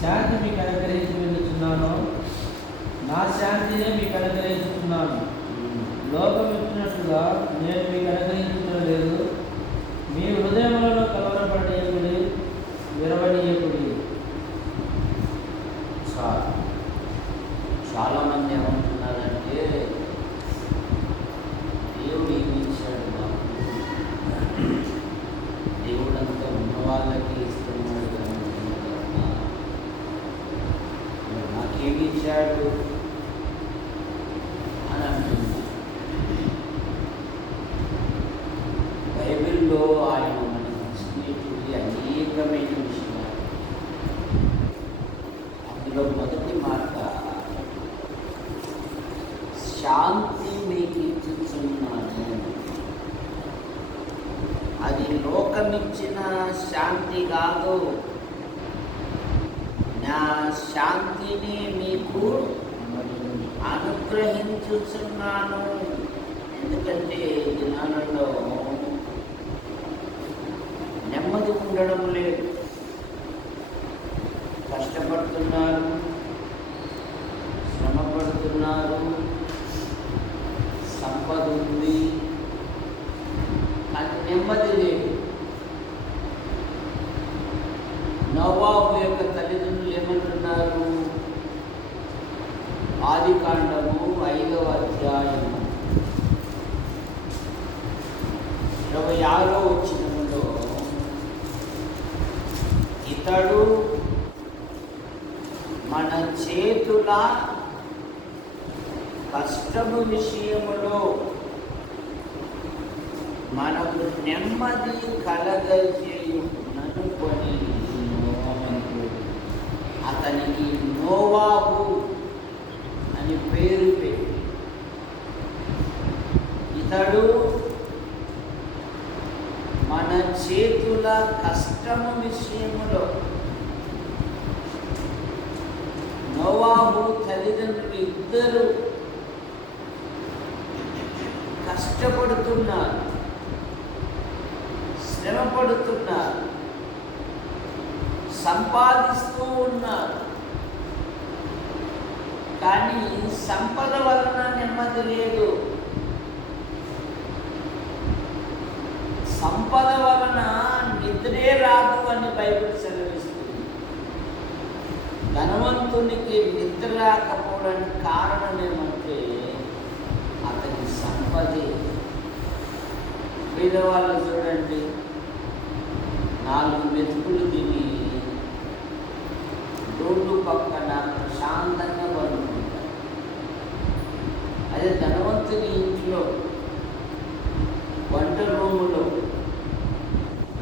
శాంతి మీకు అనుగ్రహించి వెళ్ళుచున్నాను, నా శాంతినే మీకు అనుగ్రహించుతున్నాను. లోకం ఇచ్చినట్టుగా నేను మీకు అనుగ్రహించడం లేదు. మీ హృదయములలో కలవరపడేయకుడి, విరవనీయకుడి. చాలామంది ఏమంటున్నారంటే దేవుడు ఏమి ఇచ్చాడు మాకు, దేవుడు అంతా ఉన్న వాళ్ళకి ఇస్తున్నాడు కానీ నాకేమి ఇచ్చాడు అని అంటుంది. బైబిల్లో ఆయన మనకి ఇచ్చినటువంటి అనేకమైన విషయాలు, అందులో మొదటి మాట శాంతి మీకు ఇచ్చుచున్నాను. అది లోకమిచ్చిన శాంతి కాదు, నా శాంతిని మీకు అనుగ్రహించుచున్నాను. ఎందుకంటే దినాలలో నెమ్మది ఉండడం లేదు, కష్టపడుతున్నారు, శ్రమ పడుతున్నారు, సంపద ఉంది, అది నెమ్మది లేదు. నోవాహు యొక్క తల్లిదండ్రులు ఏమంటున్నారు? ఆదికాండము 5వ అధ్యాయము 26వ వచనములో, ఇతడు మన చేతుల కష్టము విషయములో మనకు నెమ్మది కలగజేయుననుకొని అతనికి నోవాహు అని పేరు పెట్టి, ఇతడు మన చేతుల కష్టము విషయములో, నోవాహు తల్లిదండ్రులు ఇద్దరు కష్టపడుతున్నారు, శ్రమ పడుతున్నారు, సంపాదిస్తూ ఉన్నారు. కానీ సంపద వలన నెమ్మది లేదు, సంపద వలన నిద్రే రాదు అని బైబిల్ సెలవిస్తుంది. ధనవంతునికి నిద్ర రాకపోవడానికి కారణం ఏమంటే అతని సంపదే. పేదవాళ్ళు చూడండి, 4 మెతుకులు తిని రోడ్డు పక్కన ప్రశాంతంగా పడుకుంటారు. అదే ధనవంతుని ఇంట్లో వంట రూములో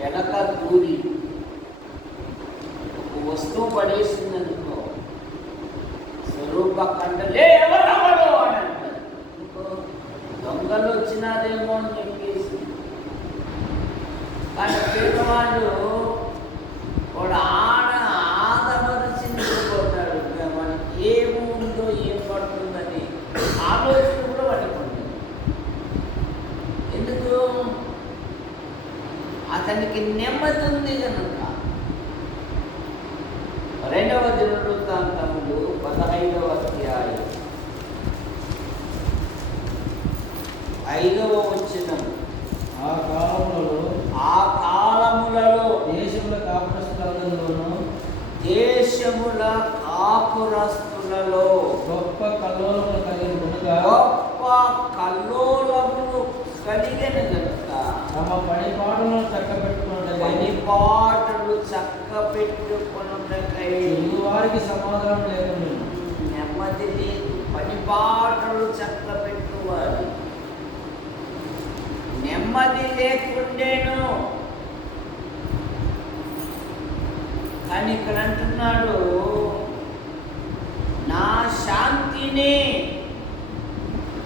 ఎలక దూరి ఒక వస్తువు పడేసిందనుకో, స్వరూప కండలే ఎవరెవరు అని అంటారు. దొంగలు వచ్చినారేమో అని చెప్పేసి. కానీ పేదవాడు వాడు ఆదమరిచి నిద్రపోతాడు. మనకి ఏముందో ఏం పడుతుందని ఆలోచన కూడా వాడికి ఉంటుంది. ఎందుకు? అతనికి నెమ్మది ఉంది కనుక. 2వ దినవృత్తాంతములు 15వ అధ్యాయం 5వ వచనం, ఆ కాలములలో దేశముల కాపురస్తులలో గొప్ప కల్లోలములు కలిగిన గనుక తమ పనిపాటలను చక్కబెట్టుకొనుటకై వారికి సమాధానం లేకుండా నెమ్మది లేదు. పనిపాటలు చక్కబెట్టువారి నెమ్మది లేకుండేను. కానీ ఇక్కడ అంటున్నాడు, నా శాంతిని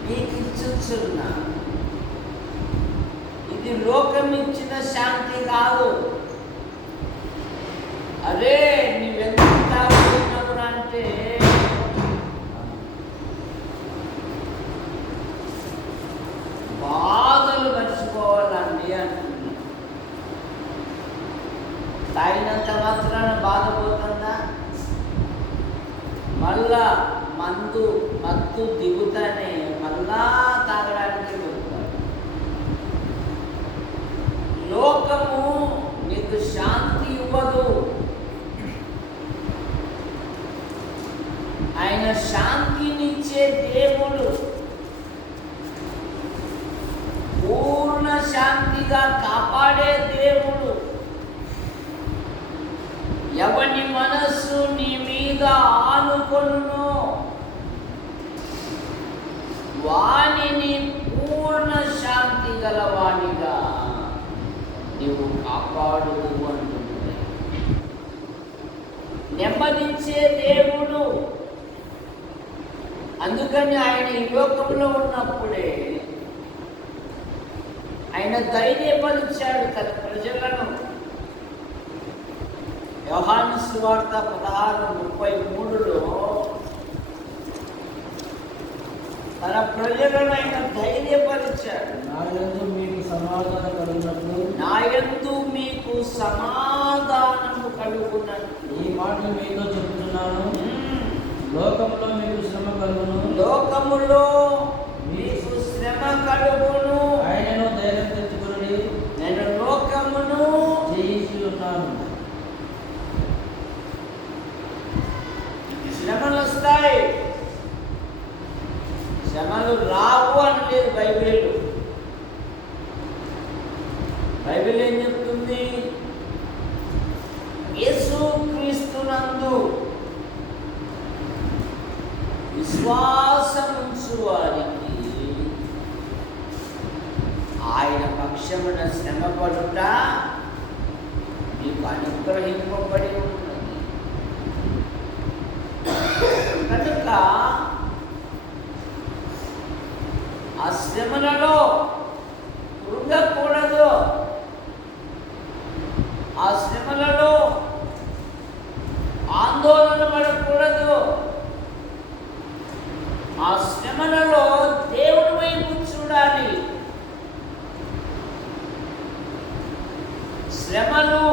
మీకు ఇచ్చుచున్నా. ఇది లోకం ఇచ్చిన శాంతి కాదు. అరే నీవెంత అంటే బాధలు మర్చిపోవాలండి అంటున్నా. తాగినంత మాత్రాన బాధపోతుందా? మళ్ళా మత్తు దిగుతానే మళ్ళా తాగడానికి వెళ్తాడు. లోకము నీకు శాంతి ఇవ్వదు. ఆయన శాంతినిచ్చే దేవుడు, పూర్ణ శాంతిగా కాపాడే దేవుడు. ఎవని మనస్సు నీ మీద ఆనుకొనునో వానిని పూర్ణ శాంతి గలవానిగా నీవు కాపాడుదు అంటుంది. నెమ్మదించే దేవుడు. అందుకని ఆయన ఈ లోకంలో ఉన్నప్పుడే ఆయన ధైర్యపరిచాడు తన ప్రజలను. యోహాను సువార్త 16:33లో తన ప్రజలను ఆయన ధైర్యపరిచాడు. నా యందు మీకు సమాధానం కలుగునట్లు, నా యందు మీకు సమాధానము కలుగునట్లు ఈ మాటలు మీతో చెప్తున్నాను. లోకములో మీకు శ్రమ కలుగును, లోకములో మీకు శ్రమ కలుగును. ఆయనను ధైర్యం తెచ్చుకుని నేను లోకమును జయించి ఉన్నాను. శ్రమలు వస్తాయి, శ్రమలు రావు అని లేదు బైబిల్. బైబిల్ ఏం చెప్తుంది? యేసుక్రీస్తునందు విశ్వాసం ఉంచు వారికి ఆయన పక్షమున శ్రమపడుట మీకు అనుగ్రహింపబడి ఉన్నది. కనుక ఆ శ్రమలలో కృంగకూడదు. ఆ శ్రమలలో ఆందోళన పడకూడదు. ఆ శ్రమలలో దేవుడి వైపు చూడాలి. శ్రమలు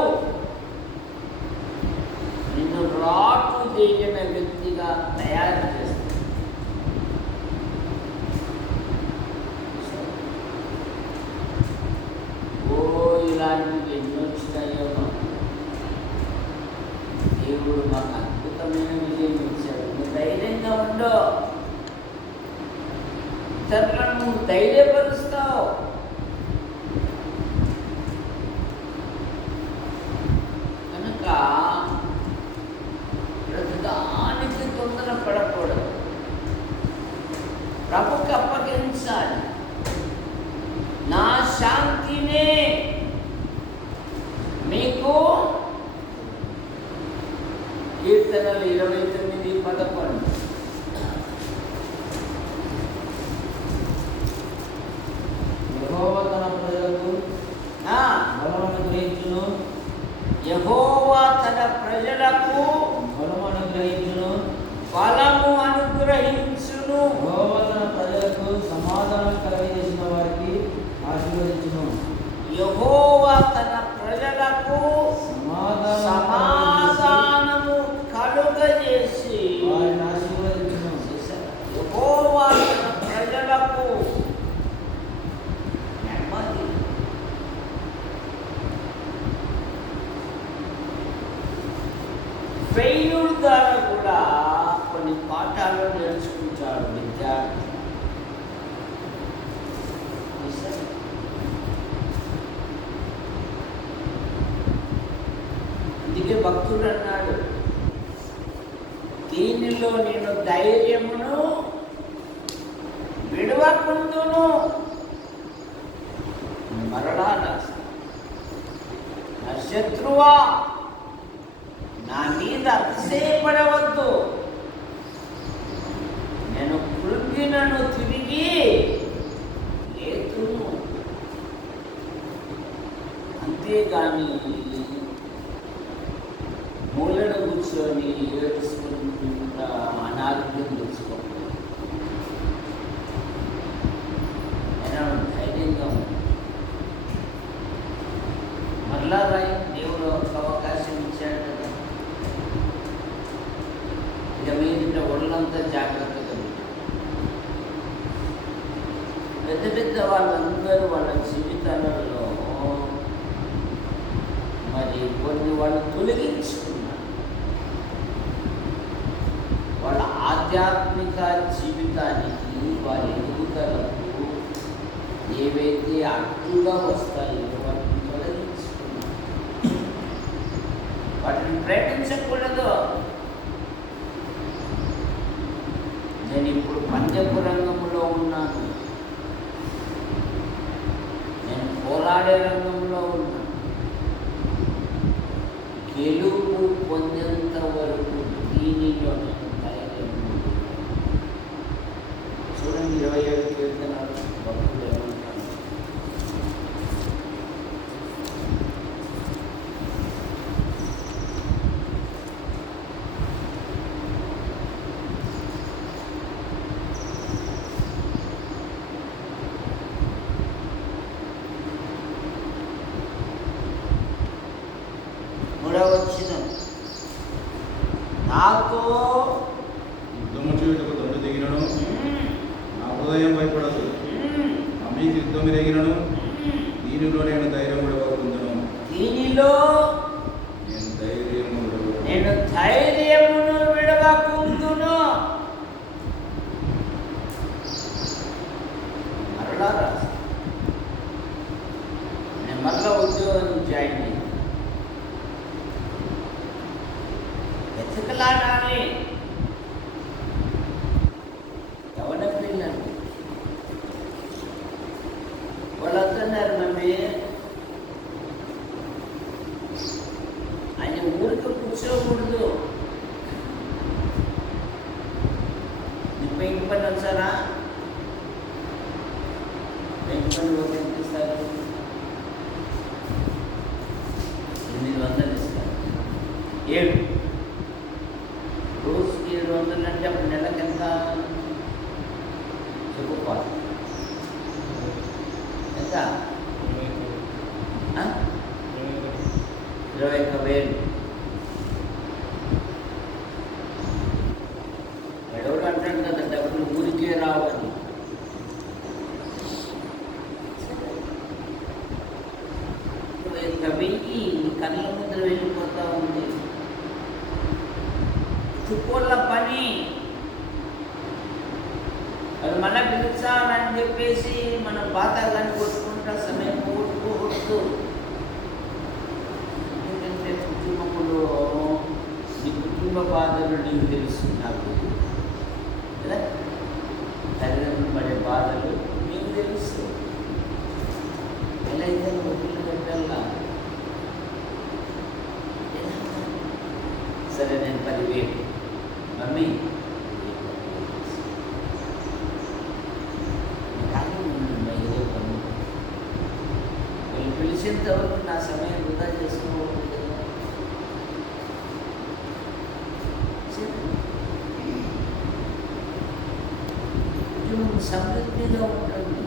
నిన్ను రాటు దిగిన వ్యక్తిగా తయారు చేస్తాయి. ఇలాంటివి ఎన్నో వచ్చినాయో దేవుడు మాకు అద్భుతమైన విజయం ఇచ్చాడు. నువ్వు ధైర్యంగా ఉండో, ఇతరులను నువ్వు ధైర్యపరుస్తావు. కనుక ప్రతిదానికి తొందర పడకూడదు. ప్రభుకి అప్పగించాలి. నా శాంతినే మీకు కీర్తనలు 29:11. యెహోవా తన ప్రజలకు బలమును గ్రహించును, యెహోవా తన ప్రజలకు బలము అనుగ్రహించును, బలము అనుగ్రహించును. యెహోవా తన ప్రజలకు సమాధానం కలిగజేసిన వారికి ఆశీర్వదించును. యెహోవా తన ప్రజలకు సమాధానము కలుగజేసి వారిని ఆశీర్వదించును. యెహోవా తన ప్రజలకు నెమ్మది. ఫెయిల్యూర్ ద్వారా కూడా కొన్ని పాఠాలు నేర్చుకుంటాడు విద్యార్థి. అందుకే భక్తుడు అన్నాడు, దీనిలో నేను ధైర్యమును విడవకుందును. మరలా నా శత్రువా, నా మీద అతిశయపడవద్దు. నేను కృంగినను తిరిగి లేతును. అంతేగాని మూలను కూర్చొని ఏడుచుకుంటా అనారోగ్యం తెచ్చుకోకూడదు. నేను ధైర్యంగా ఉన్నాను. మరలా రాయి, దేవుడు ఒక అవకాశం ఇచ్చాడు కదా. ఇక మీద అంత జాగ్రత్తగా ఉంటారు. పెద్ద పెద్ద వాళ్ళందరూ వాళ్ళ జీవితాలలో మరి కొన్ని వాళ్ళు తొలగించుకున్నారు. వాళ్ళ ఆధ్యాత్మిక జీవితానికి వాళ్ళ ఎదుగుదలకు ఏవైతే అడ్డుగా వస్తాయో వాటిని తొలగించుకున్నారు. వాటిని ప్రయత్నించకూడదు. నేను ఇప్పుడు పంజపు రంగంలో ఉన్నాను, నేను పోరాడే రంగంలో ఉన్నాను. గెలుపు పొందేంత వరకు దీనిలో నేను ధైర్యం. చూడండి 27 కీర్తనలు భక్తులు ఏమంటారు? నాతో యుద్ధము చేయుటకు దండు దిగినను నా హృదయం భయపడదు. నా మీకు యుద్ధం ఎరిగినను దీనిలో నేను ధైర్యం విడవకుందును. దీనిలో నేను ధైర్యమును విడవకుందును. మరలా రాసి నేను మరలా ఉద్యోగం జాయిన్ అయ్యి వెతకలాడాలి. యవన పిల్లలు వాళ్ళు అంటున్నారు, మమ్మీ ఆయన ఊరికి కూర్చోకూడదు. నీకు పెయింట్ పని వచ్చారా? పెయింట్ పని ఒక ఎంత ఇస్తారు? 800 ఇస్తారు. 7 రోజుకి 700 అంటే అప్పుడు నెలకి ఎంత చెప్పుకోవాలి? ఎంత? 21,000. ఎవడు అంటాడు కదా డబ్బులు ఊరికే రావని. వెయ్యి కళ్ళ ముందర వెళ్ళిపోతా ఉంది. చుక్కోళ్ళ పని అది మళ్ళీ పిలిచాలని చెప్పేసి మనం పాతాలని కొట్టుకుంటా సమయం పోగొట్టుకోకూడదు. ఎందుకంటే కుటుంబంలో నీ కుటుంబ బాధలు నీకు తెలుసు, నాకు కదా, తల్లిదండ్రులు పడే బాధలు నీకు తెలుసు. ఎలా అయితే పిల్లలు పెట్టాలా? సరే నేను 10,000 మమ్మీ ఏదో పని వీళ్ళు పిలిచేంత వరకు నా సమయం వృధా చేసుకోకూడదు కదా. కుటుంబం సమృద్ధిగా ఉంటుంది,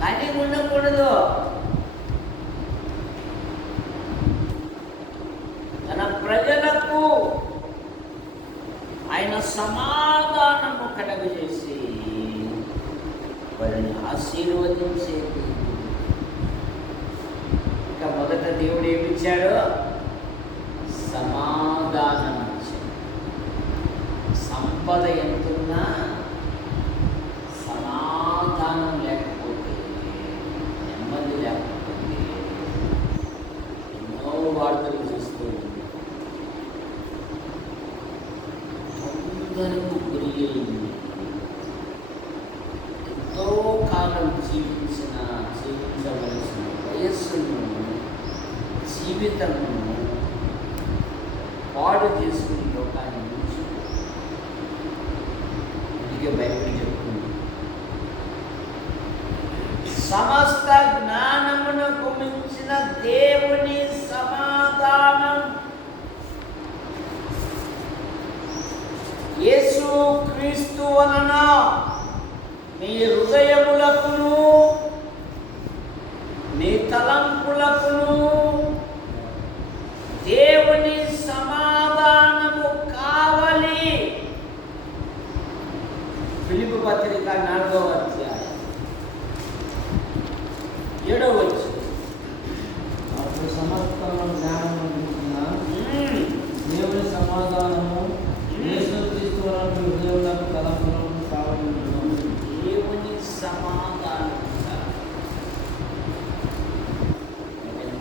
కానీ ఉండకూడదు. తన ప్రజలకు ఆయన సమాధానము కలుగజేసి వారిని ఆశీర్వదించేది. ఇక మొదట దేవుడు ఏమిచ్చాడు? సమాధానం ఇచ్చాడు. సంపద ఎంతున్నా సమాధానం లేకపోతే, నెమ్మది లేకపోతే ఎన్నో వార్తలు చూస్తూ అందరికీ గురి అయింది. ఎంతో కాలం జీవించవలసిన వయస్సును, జీవితమును పాడు చేసుకుని లోకాన్ని నుంచి అందుకే బైబిల్ చెప్తుంది, సమస్త జ్ఞానమునకు మించిన దేవుని సమాధానం యేసు క్రీస్తు వలన మీ హృదయములకును మీ తలంపులకును దేవుని సమాధానం ప్రవక్తలను జ్ఞానం అందించిన దేవుని సమాధానము యేసుక్రీస్తు వలన మీ హృదయములకు తలంపులను కావాలను. దేవుని సమాధానం.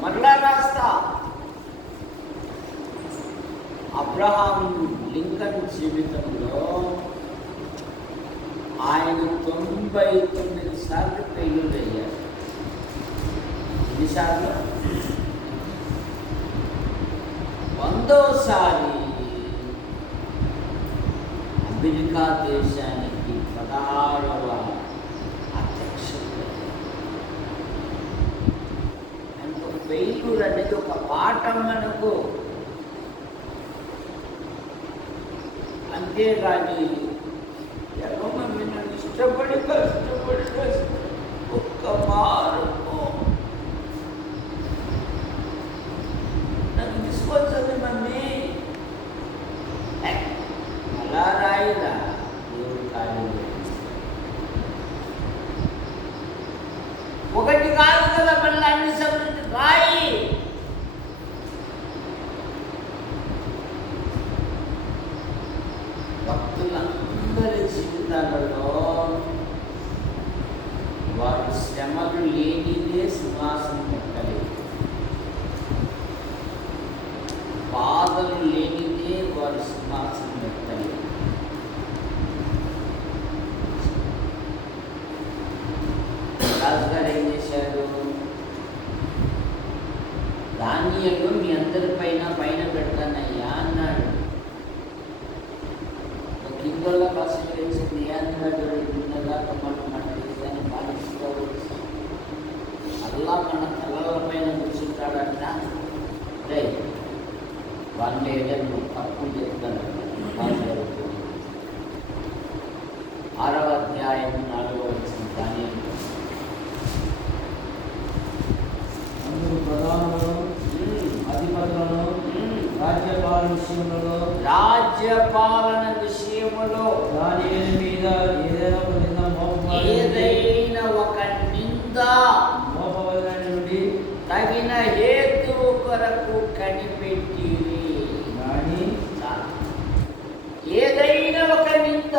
మరలా రాస్తా, అబ్రహాం లింకన్ జీవితంలో ఆయన 99 సార్లు ఫెయిల్యూర్ అయ్యారు. ఎన్నిసార్లు? 100సారి అమెరికా దేశానికి 16వ అధ్యక్షుడు. ఫెయిల్యూర్ అనేది ఒక పాఠం మనకు. అంతేగాని ఎవరో నన్ను ఇష్టపడి కష్టపడి ఒక్క మారు నాకు తీసుకొచ్చింది మమ్మీ అలా రాయిదా దేవుడు కాదు. ఒకటి కాదు కదా, మళ్ళీ అన్ని సబ్జెక్టు రాయి. భక్తులందరి జీవితాలలో వారు శ్రమలు లేనిదే సింహాసనం ఎక్కలేదు, బాధలు లేనిదే వారు సింహాసనం ఎక్కలేదు. రాజుగారు ఏం చేశారు? దానియేలు మీ అందరి పైన పెడతానయ్యా అన్నాడు. కిందోళ్ళ భాషలు వేసింది అందులో ఉన్నదాకా మనం చేసాను పాలించుకోవచ్చు. అల్లా మన తలల పైన కూర్చుంటాడంట. రే వాళ్ళు ఏదైనా తప్పు చేస్తాడు. 6వ అధ్యాయం 4వ వచనం. దానియేలు అందుకు ప్రధానులను అధిపతులను రాజ్యపాలన విషయములో దానియేలు మీద ఏదైనా ఒక నింద మోపవలనని నుండి తగిన హేతువు కొరకు కనిపెట్టిరి. కానీ ఏదైనా ఒక నింద,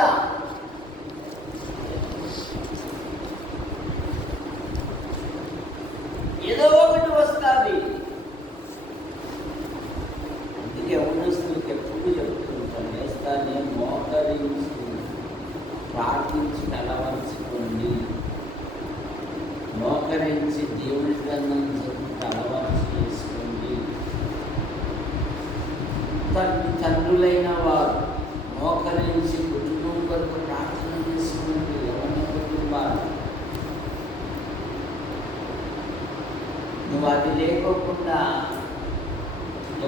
ఏదో ఒకటి వస్తుంది. అందుకే యవనస్తులకు ఎప్పుడు చెప్తుంటాను, వేస్తానే మోకరించి ప్రార్థించి అలవర్చుకోండి. మోకరించి దేవుడి గ్రంథం చదువుతూ అలవాటు చేసుకోండి. తండ్రులైన వారు మోకరించి కుటుంబం కొరకు ప్రార్థన చేసుకోండి. యవన కుటుంబాలు నువ్వు అది లేకోకుండా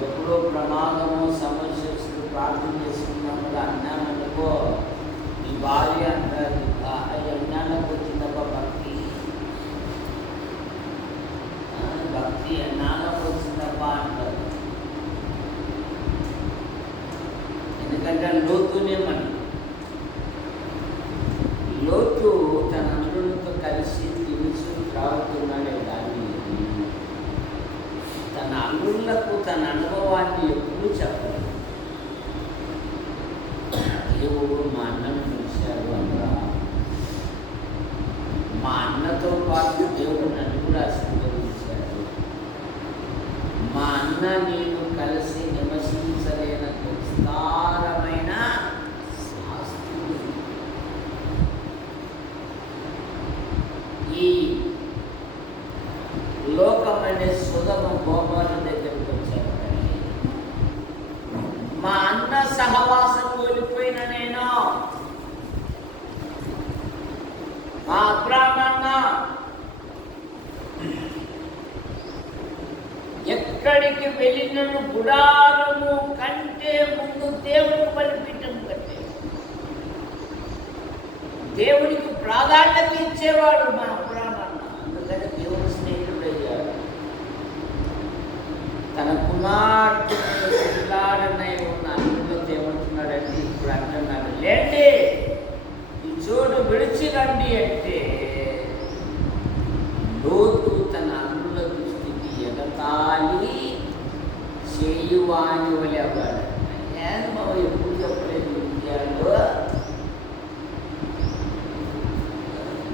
ఎప్పుడో ప్రమాదమో సమస్య వస్తూ ప్రార్థన చేసుకున్నప్పుడు అన్నామనుకో, నీ భార్య అంటారు అన్నాళ్ళకు వచ్చిందప్ప భక్తి అన్నాళ్ళకు వచ్చిందప్ప అంటారు. ఎందుకంటే లోతు తన అల్లుడితో కలిసి తినిసి త్రాగుతున్నాడే కానీ తన అల్లుళ్లకు తన అనుభవాన్ని ఎప్పుడూ చెప్పలేదు. దేవుడు మా అన్నను పిలిచాడు అన్నా, మా అన్నతో పాటు దేవుడు నన్ను కూడా ఆశీర్వదించాడు. మా అన్న నేను కలిసి నివసించలేన విస్తారమైన ఆస్తులు ఈ లోకమనే సుధమ గోపాల దగ్గరికి వచ్చాను. మా అన్న సహవాసం కోల్పోయిన నేను, మా అబ్రాహ్మణ ఎక్కడికి వెళ్ళినను గుడారము కంటే ముందు దేవుని బలిపీఠం కట్టే దేవునికి ప్రాధాన్యత ఇచ్చేవాడు మా అబ్రాహ్మణ. అందుకని దేవుని స్నేహితుడయ్యాడు. తన కుమార్తెలాడనై ఉన్న అల్లుడితో ఏమంటున్నాడంటే, ఇప్పుడు అంటున్నాడు, లేండి ఈ చోటు విడిచి రండి అంటే లోతు తన అల్లుల దృష్టికి ఎగతాళి వాణి వలె అవ్వాలి. నేను బాబు ఎప్పుడు చెప్పలేదు విద్యాలో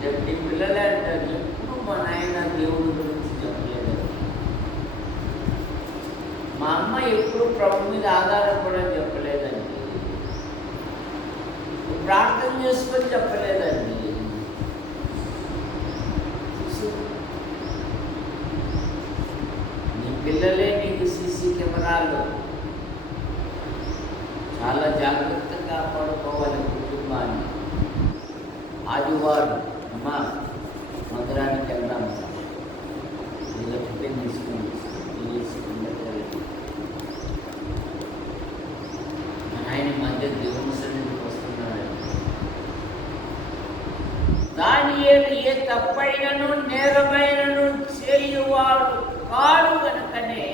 చెప్పి పిల్లలే అంటారు, ఎప్పుడు మా నాయన దేవుడి గురించి చెప్పలేదు. మా అమ్మ ఎప్పుడు ప్రభు మీద ఆధారపడని చెప్పలేదండి, ప్రార్థన చేసుకొని చెప్పలేదండి. నీ పిల్లలే నీకు సీసీ కెమెరాలు. చాలా జాగ్రత్తగా కాపాడుకోవాలి కుటుంబాన్ని. ఆదివారం అమ్మా మందిరానికి వెళ్దాం, ఇలా టిఫిన్ తీసుకుని ఆయన మధ్య దేవుని సన్నిధికి వస్తున్నాడు. దానియేలు ఏ తప్పైనను నేరమైనను చేయువాడు కాడు కనుకనే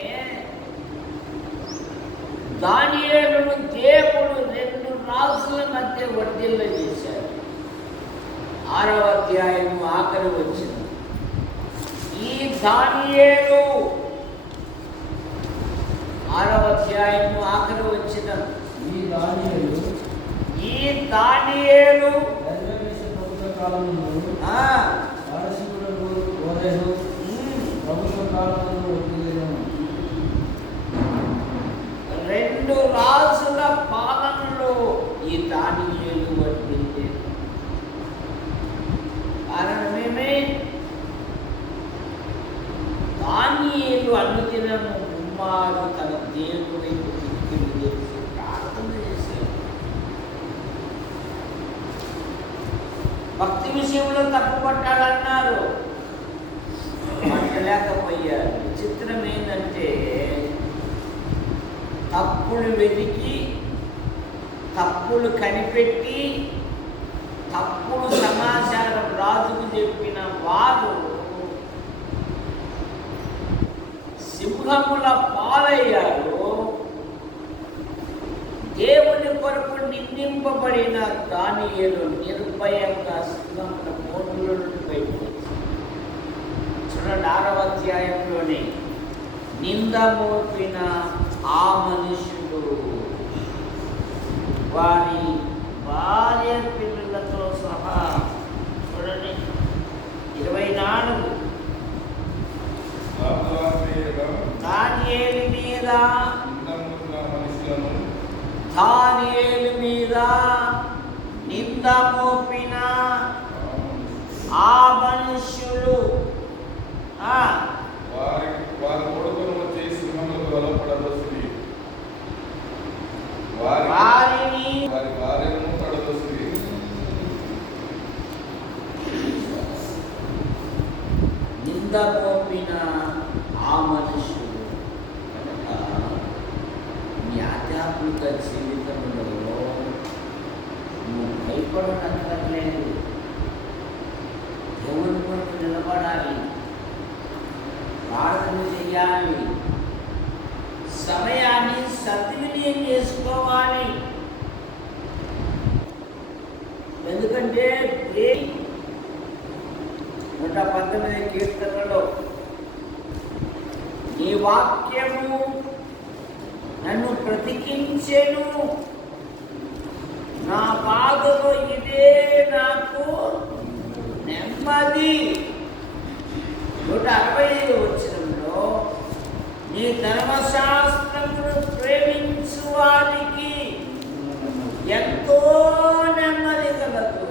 దానియేలును దేవుడు 2 రాజుల మధ్య వర్ధిల్ల చేశాడు. 6వ అధ్యాయం ఆఖరి వచ్చింది. ఈ దానియేలు 6వ అధ్యాయం ఆఖరి వచ్చిన ఈ దానియేలు ప్రభుత్వ కాలంలో ప్రభుత్వ కాలంలో 2 రాజుల పాలనలో ఈ దానియేలు వర్ధిల్లి. కారణమేమే? దానియేలు అనుదినము ముమ్మారు తన దేవుని వైపు తిరిగి చేసి ప్రార్థన చేశాడు. భక్తి విషయంలో తప్పు పట్టాలన్నారు, పట్టలేకపోయారు. విచిత్రం ఏంటంటే తప్పులు వెతికి, తప్పులు కనిపెట్టి, తప్పుడు సమాచారం రాజుకు చెప్పిన వారు సింహముల పాలయ్యారు. దేవుని కొరకు నిందింపబడిన దానియేలు నిర్భయంగా సింహముల నోటుల నుండి బయటకు చూడండి. 6వ అధ్యాయంలోనే నింద మోపిన ఆ మనుషుడు వారి భార్య పిల్లలతో సహా చూడండి 24 దానియేలు మీద నింద మోపిన ఆ మనుష్యులు నింద మోపిన ఆ మనుషులు కనుక నీ ఆధ్యాత్మిక జీవితంలో నువ్వు భయపడనక్కర్లేదు. దేవుని కొరకు నిలబడాలి, ప్రార్థన చేయాలి, సమయాన్ని సద్వినియోగం చేసుకోవాలి. ఎందుకంటే 119 కీర్తనలో నీ వాక్యము నన్ను బ్రతికించెను, నా బాధలో ఇదే నాకు నెమ్మది. 165 వచనంలో నీ ధర్మశాస్త్రమును ప్రేమించు వారికి ఎంతో నెమ్మది కలదు.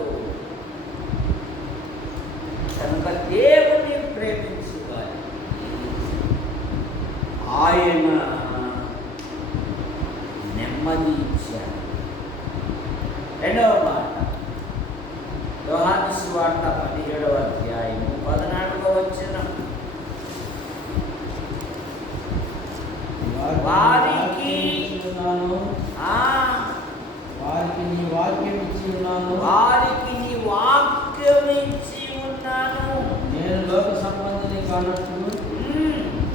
కనుక దేవుని ప్రేమించు వారికి ఆయన నెమ్మది ఇచ్చాడు. 2వ మాట యోహాను సువార్త 17వ అధ్యాయం 14వ వచనం వారికి నీ వాక్యం ఇచ్చి ఉన్నాను, వారికి నీ వాక్యం ఇచ్చి ఉన్నాను. నేను లోక సంబంధిని కానట్టు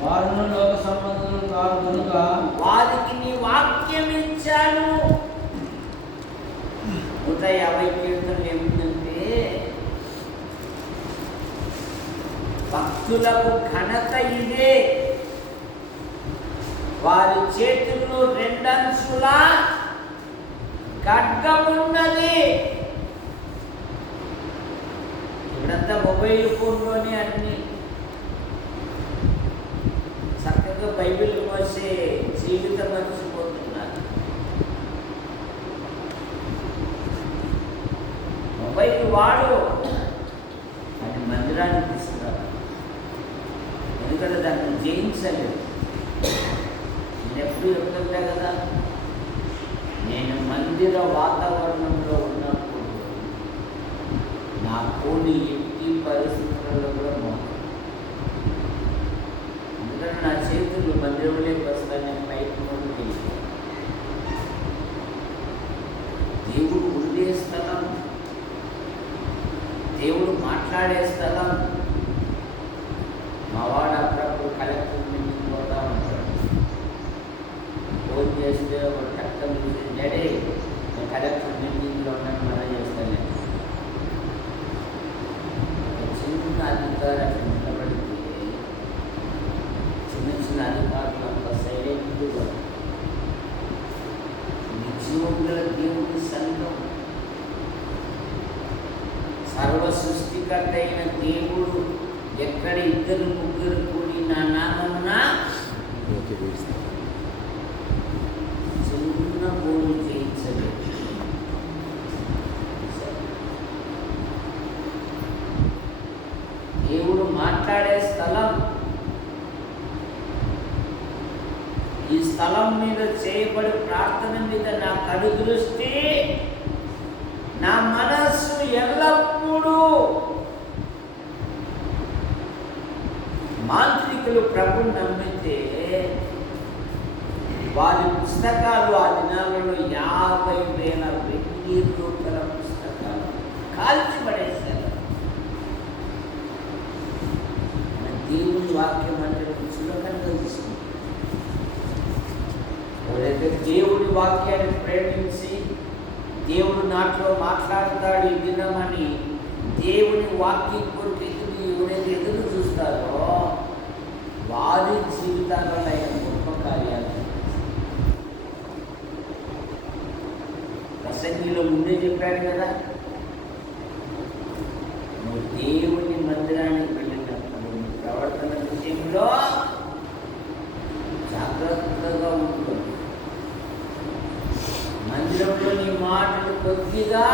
వారును లోక సంబంధులు కాదు కనుక వారికి నీ వాక్యం ఇచ్చాను. 150 కీర్తనలు ఏమిటంటే భక్తులకు ఘనత ఇదే. వారి చేతుల్లో రెండంచుల ఖడ్గమున్నది. ఇప్పుడంతా మొబైల్ ఫోన్లోనే అన్ని చక్కగా బైబిల్ మోసే జీవితం మర్చిపోతున్నారు. మొబైల్ వాడు అని మందిరానికి తీసుకురారు, ఎందుకంటే దాన్ని జయించలేదు. నేను ఎప్పుడు చెప్తుంటా కదా, నేను మందిర వాతావరణంలో ఉన్నప్పుడు నా ఫోన్ ఎట్టి పరిస్థితులలో కూడా ఎందుకంటే నా చేతులు మందిరంలోకి వస్తాను, నేను బయట నుండి దేవుడు ఉండే స్థలం, దేవుడు మాట్లాడే స్థలం. మా వాడు అప్పుడప్పుడు కలెక్టర్ మీటింగ్ పోతా ఉంటాడు. ఫోన్ చేస్తే ఒక టక్కన డాడీ నేను కలెక్టర్ మీటింగ్లో ఉన్నాను, మనం చేస్తాను. చిన్న అధికారి అట్లా నిలబడితే చిన్న చిన్న అధికారులు అంత సైలెంట్గా నిజంగా దేవుడి సంఘం, సర్వ సృష్టికర్త అయిన దేవుడు ఎక్కడ ఇద్దరు ముగ్గురు కూడి నా నామమున చిన్న భూమి చేయించలేదు. దేవుడు మాట్లాడే స్థలం, ఈ స్థలం మీద చేయబడి ప్రార్థన మీద నా కడు దృష్టి, నా మనస్సు ఎల్లప్పుడూ మాంత్రికులు ప్రభుని నమ్మితే వారి పుస్తకాలు ఆ దినాలలో 50,000 వెండి రూపాయల పుస్తకాలు కాల్చిపడేశారు. దేవుని వాక్యం అంటే చులకనగా తీసుకుంది. ఎవరైతే దేవుడి వాక్యాన్ని ప్రేమించి దేవుడు నాట్లో మాట్లాడతాడు ఈ దినమని దేవుని వాక్యం కొరకు ఎవరైతే ఎదురు చూస్తారో వారి జీవితాల్లో అయిన గొప్ప కార్యాలు. ప్రసంగిలో ముందే చెప్పాడు కదా, నువ్వు దేవుని మందిరానికి వెళ్ళినప్పుడు నీ ప్రవర్తన విషయంలో జాగ్రత్తగా ఉంటుంది. మందిరంలో నీ మాటలు కొద్దిగా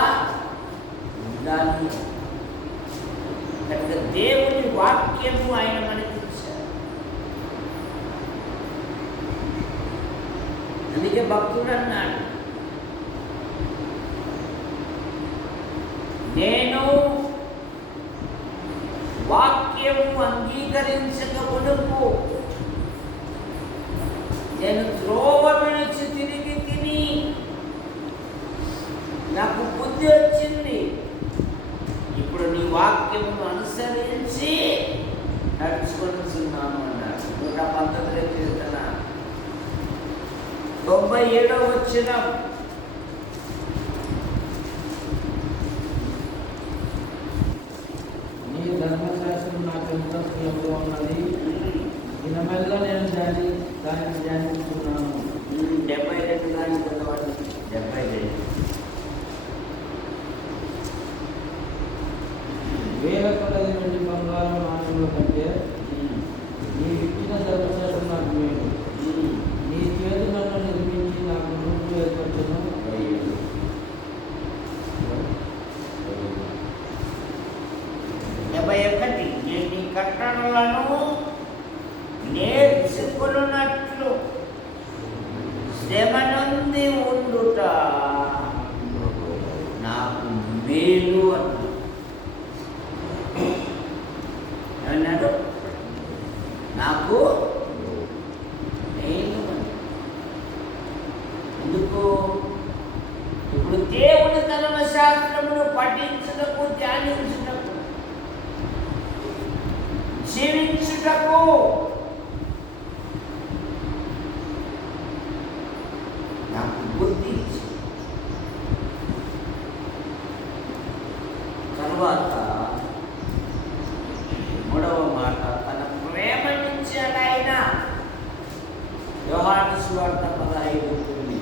ఉండాలి. కనుక దేవుని వాక్యము ఆయన మనకి ఇచ్చారు. అందుకే భక్తుడు అన్నాడు, నేను వాక్యము అంగీకరించక మునుపు నేను త్రోవ విడిచి తిరిగి తిని నాకు బుద్ధి వచ్చింది. ఇప్పుడు నీ వాక్యమును అనుసరించి నడుచుకొనిచున్నాను అన్నాడు. 119 కీర్తన 97వ వచనం. నీ ధర్మశాస్త్రం నాకు ఎంతో ప్రియముగా ఉన్నది, దినమెల్లా నేను దాన్ని ధ్యానిస్తున్నాను. 72 కానీ 72 వేల కొలది వెండి బంగారం నాణ్యంలో కంటే నీ ఇచ్చిన ధర్మశాస్త్రం నాకు మేలు. నీ చేతి నన్ను నిర్మించి నాకు నూరు ఏర్పరచను. 71 నేను నీ కట్టడలను నేర్చుకున్నట్లు శ్రమ నుండి ఉండుట నాకు మేలు అన్నాడు. నాకు మేలు ఎందుకు? ఇప్పుడు దేవుని ధర్మశాస్త్రమును పఠించుటకు, ధ్యానించుటకు, జీవించుటకు నాకు బుద్ధి ఇచ్చి, తర్వాత 3వ మాట తన ప్రేమ నుంచి ఆయన యోహాను సువార్త 15:9.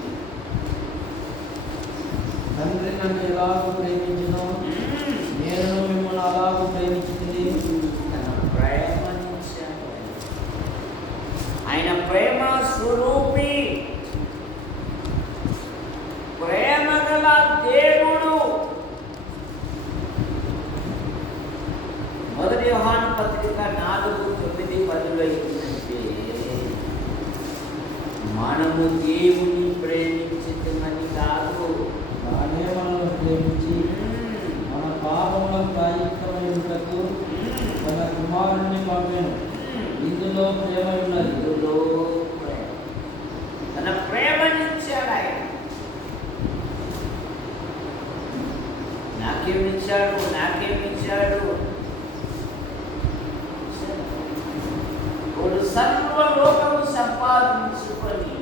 తండ్రి నన్ను ఎలాగో ప్రేమించును, నేను మిమ్మల్ని అలాగూ ప్రేమించింది. తన ప్రేమనిచ్చాడు. ఆయన ప్రేమ స్వరూపి, ప్రేమ గల దేవుడు. మొదటి యోహాను పత్రిక 4:9-10 ఏంటంటే, మనము దేవుని ప్రేమించమని కాదు, తానే మనల్ని ప్రేమించి మన పాపములకు ప్రాయశ్చిత్తమైనటకు తన కుమారుని పంపెను. ఇందులో ప్రేమ ఉన్నది. ఇందులో ప్రేమ. తన ప్రేమనిచ్చాడు ఆయన. నాకేమిచ్చాడు? వాడు సర్వలోకము సంపాదించుకొని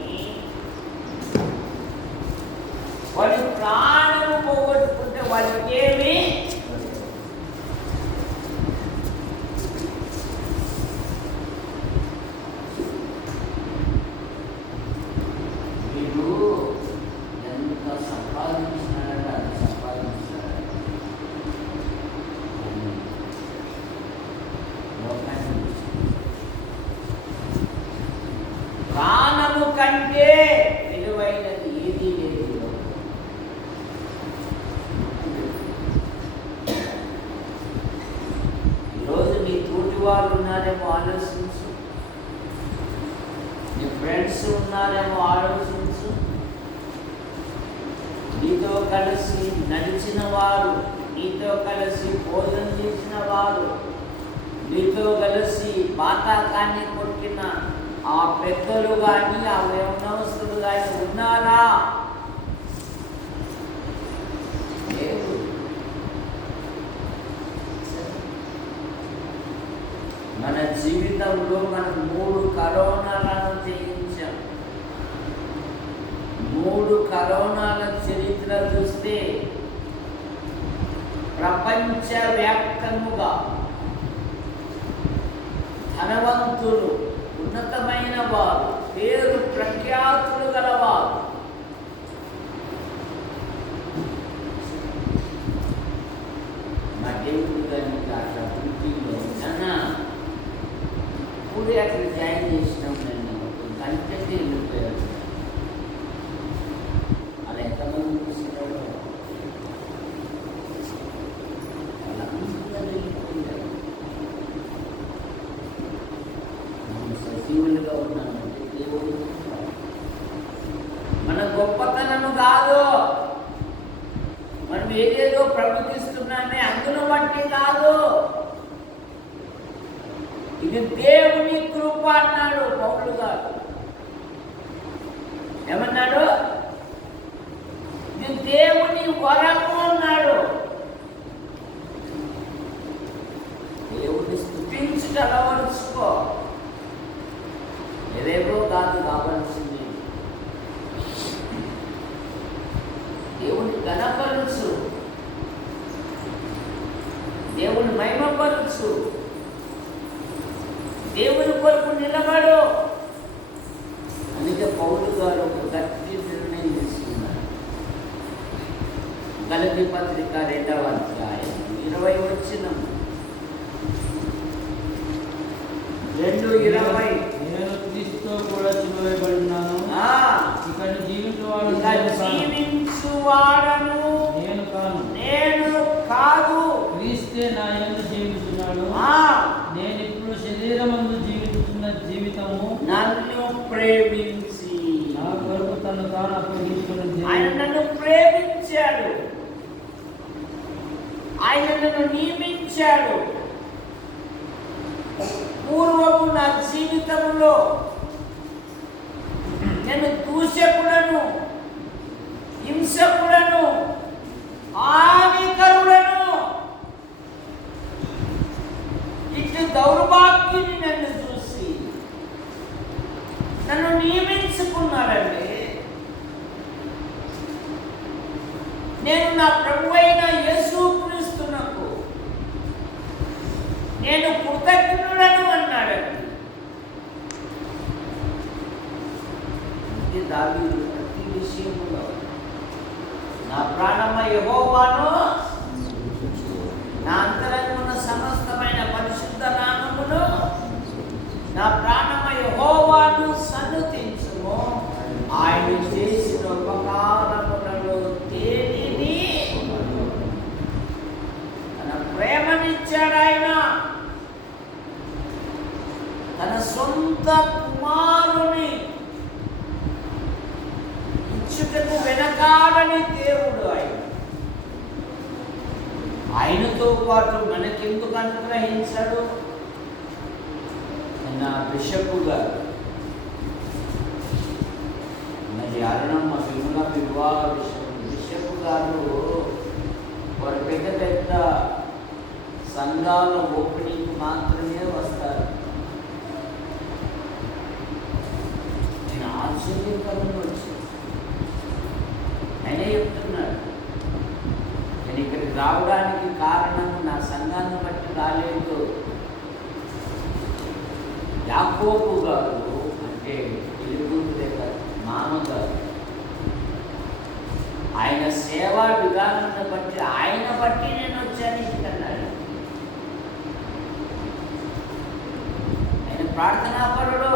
వాడి ప్రాణము పోగొట్టుకుంటే వాడికి ఏమి వీడు ఎంత సంపాదించినాడంటే అది సంపాదించినాడు. ప్రాణము కంటే విలువైనది ఏది లేదు. ఈరోజు నీ తోటి వాళ్ళు ఉన్నారేమో ఆలోచించు, నీ ఫ్రెండ్స్ ఉన్నారేమో ఆలోచించు, నీతో కలిసి నడిచిన వారు, నీతో కలిసి భోజనం చేసిన వారు, నీతో కలిసి పాతాకాన్ని కొట్టిన ఆ పెద్దలు కానీ ఆ యవ్వనస్తులు కానీ ఉన్నారా? లేదు. మన జీవితంలో మనం 3 కరోనాలను జయించాం. 3 కరోనాల చరిత్ర చూస్తే ప్రపంచవ్యాప్తంగా ధనవంతులు, ఉన్నతమైన వారు, పేరు ప్రఖ్యాతులు గలవారు మా దేవుడు గారికి అట్లా డ్యూటీలో ఉన్నా ఇప్పుడు అక్కడ జాయిన్ చేసినాం. నన్ను ఒక గంటకి వెళ్ళిపోయారు. అలా ఎంతమంది చూసినారో వాళ్ళందరూ వెళ్ళిపోయారు. సజీవులుగా ఉన్నామంటే దేవుడు. మన గొప్పతనము కాదు, మనం ఏదేదో ప్రవర్తిస్తున్నామే అందును బట్టి కాదు. ఇది దేవుని కృప అన్నాడు పౌలు గారు. ఏమన్నాడు? ఇది దేవుని వరము అన్నాడు. దేవుని స్తుతించుట అలవరుచుకో. ఏదేదో కాదు కావాల్సింది. దేవుని ఘనపరచు, దేవుని మహిమపరచు, దేవుని కొరకు నిలబడు. అందుకే పౌలు గారు ఒక గట్టి నిర్ణయం తీసుకున్నారు. గలతీ పత్రిక 2వ అధ్యాయం 20 వచనం. 2:20. నేను క్రీస్తుతో కూడా సిలువవేయబడినాను. ఇక్కడ జీవించువాడను నేను కాదు, క్రీస్తే నా యందు జీవిస్తున్నాడు. నేను ఇప్పుడు శరీరమందు జీవిస్తున్న జీవితము నన్ను ప్రేమించి నా కొరకు తను తాను అప్పగించుకుని ఆయన నన్ను ప్రేమించాడు, ఆయన నన్ను నియమించాడు. పూర్వము నా జీవితంలో నేను దూషకుడను, హింసకుడను, హానికరుడను, ఇటు దౌర్భాగ్యుని నన్ను చూసి నన్ను నియమించుకున్నాడండి. నేను నా ప్రభువైన యేసుక్రీస్తునకు నేను కృతజ్ఞుడను అన్నాడండి. దావీదు ప్రతి విషయంలో నా ప్రాణమ యెహోవాను, నా అంతరంగమున సమస్తమైన పరిశుద్ధ నామమును, నా ప్రాణమ యెహోవాను సన్నుతించుము. ఆయన చేసిన ఉపకారములలో దేనిని, తన ప్రేమనిచ్చాడు. ఆయన తన సొంత కుమారుని ఇచ్చుటకు వెనకాడని దేవుడు ఆయన. ఆయనతో పాటు మనకెందుకు అనుగ్రహించాడు? నా బిషప్ గారు, మరి అరుణమ్మ విమల వివాహ బిషప్ గారు వారు పెద్ద పెద్ద సంఘాల ఓపెనింగ్ మాత్రమే వస్తారు. నేను ఆశ్చర్యకరంగా వచ్చి ఆయనే చెప్తున్నాడు, నేను ఇక్కడికి రావడానికి కారణం నా సంఘాన్ని బట్టి రాలేదు. యాకోబు గారు అంటే తెలుగు లేక మామగారు, ఆయన సేవా విధానాన్ని బట్టి ఆయన బట్టి నేను వచ్చాను ఇక్కడన్నాడు. ఆయన ప్రార్థనాపరుడు.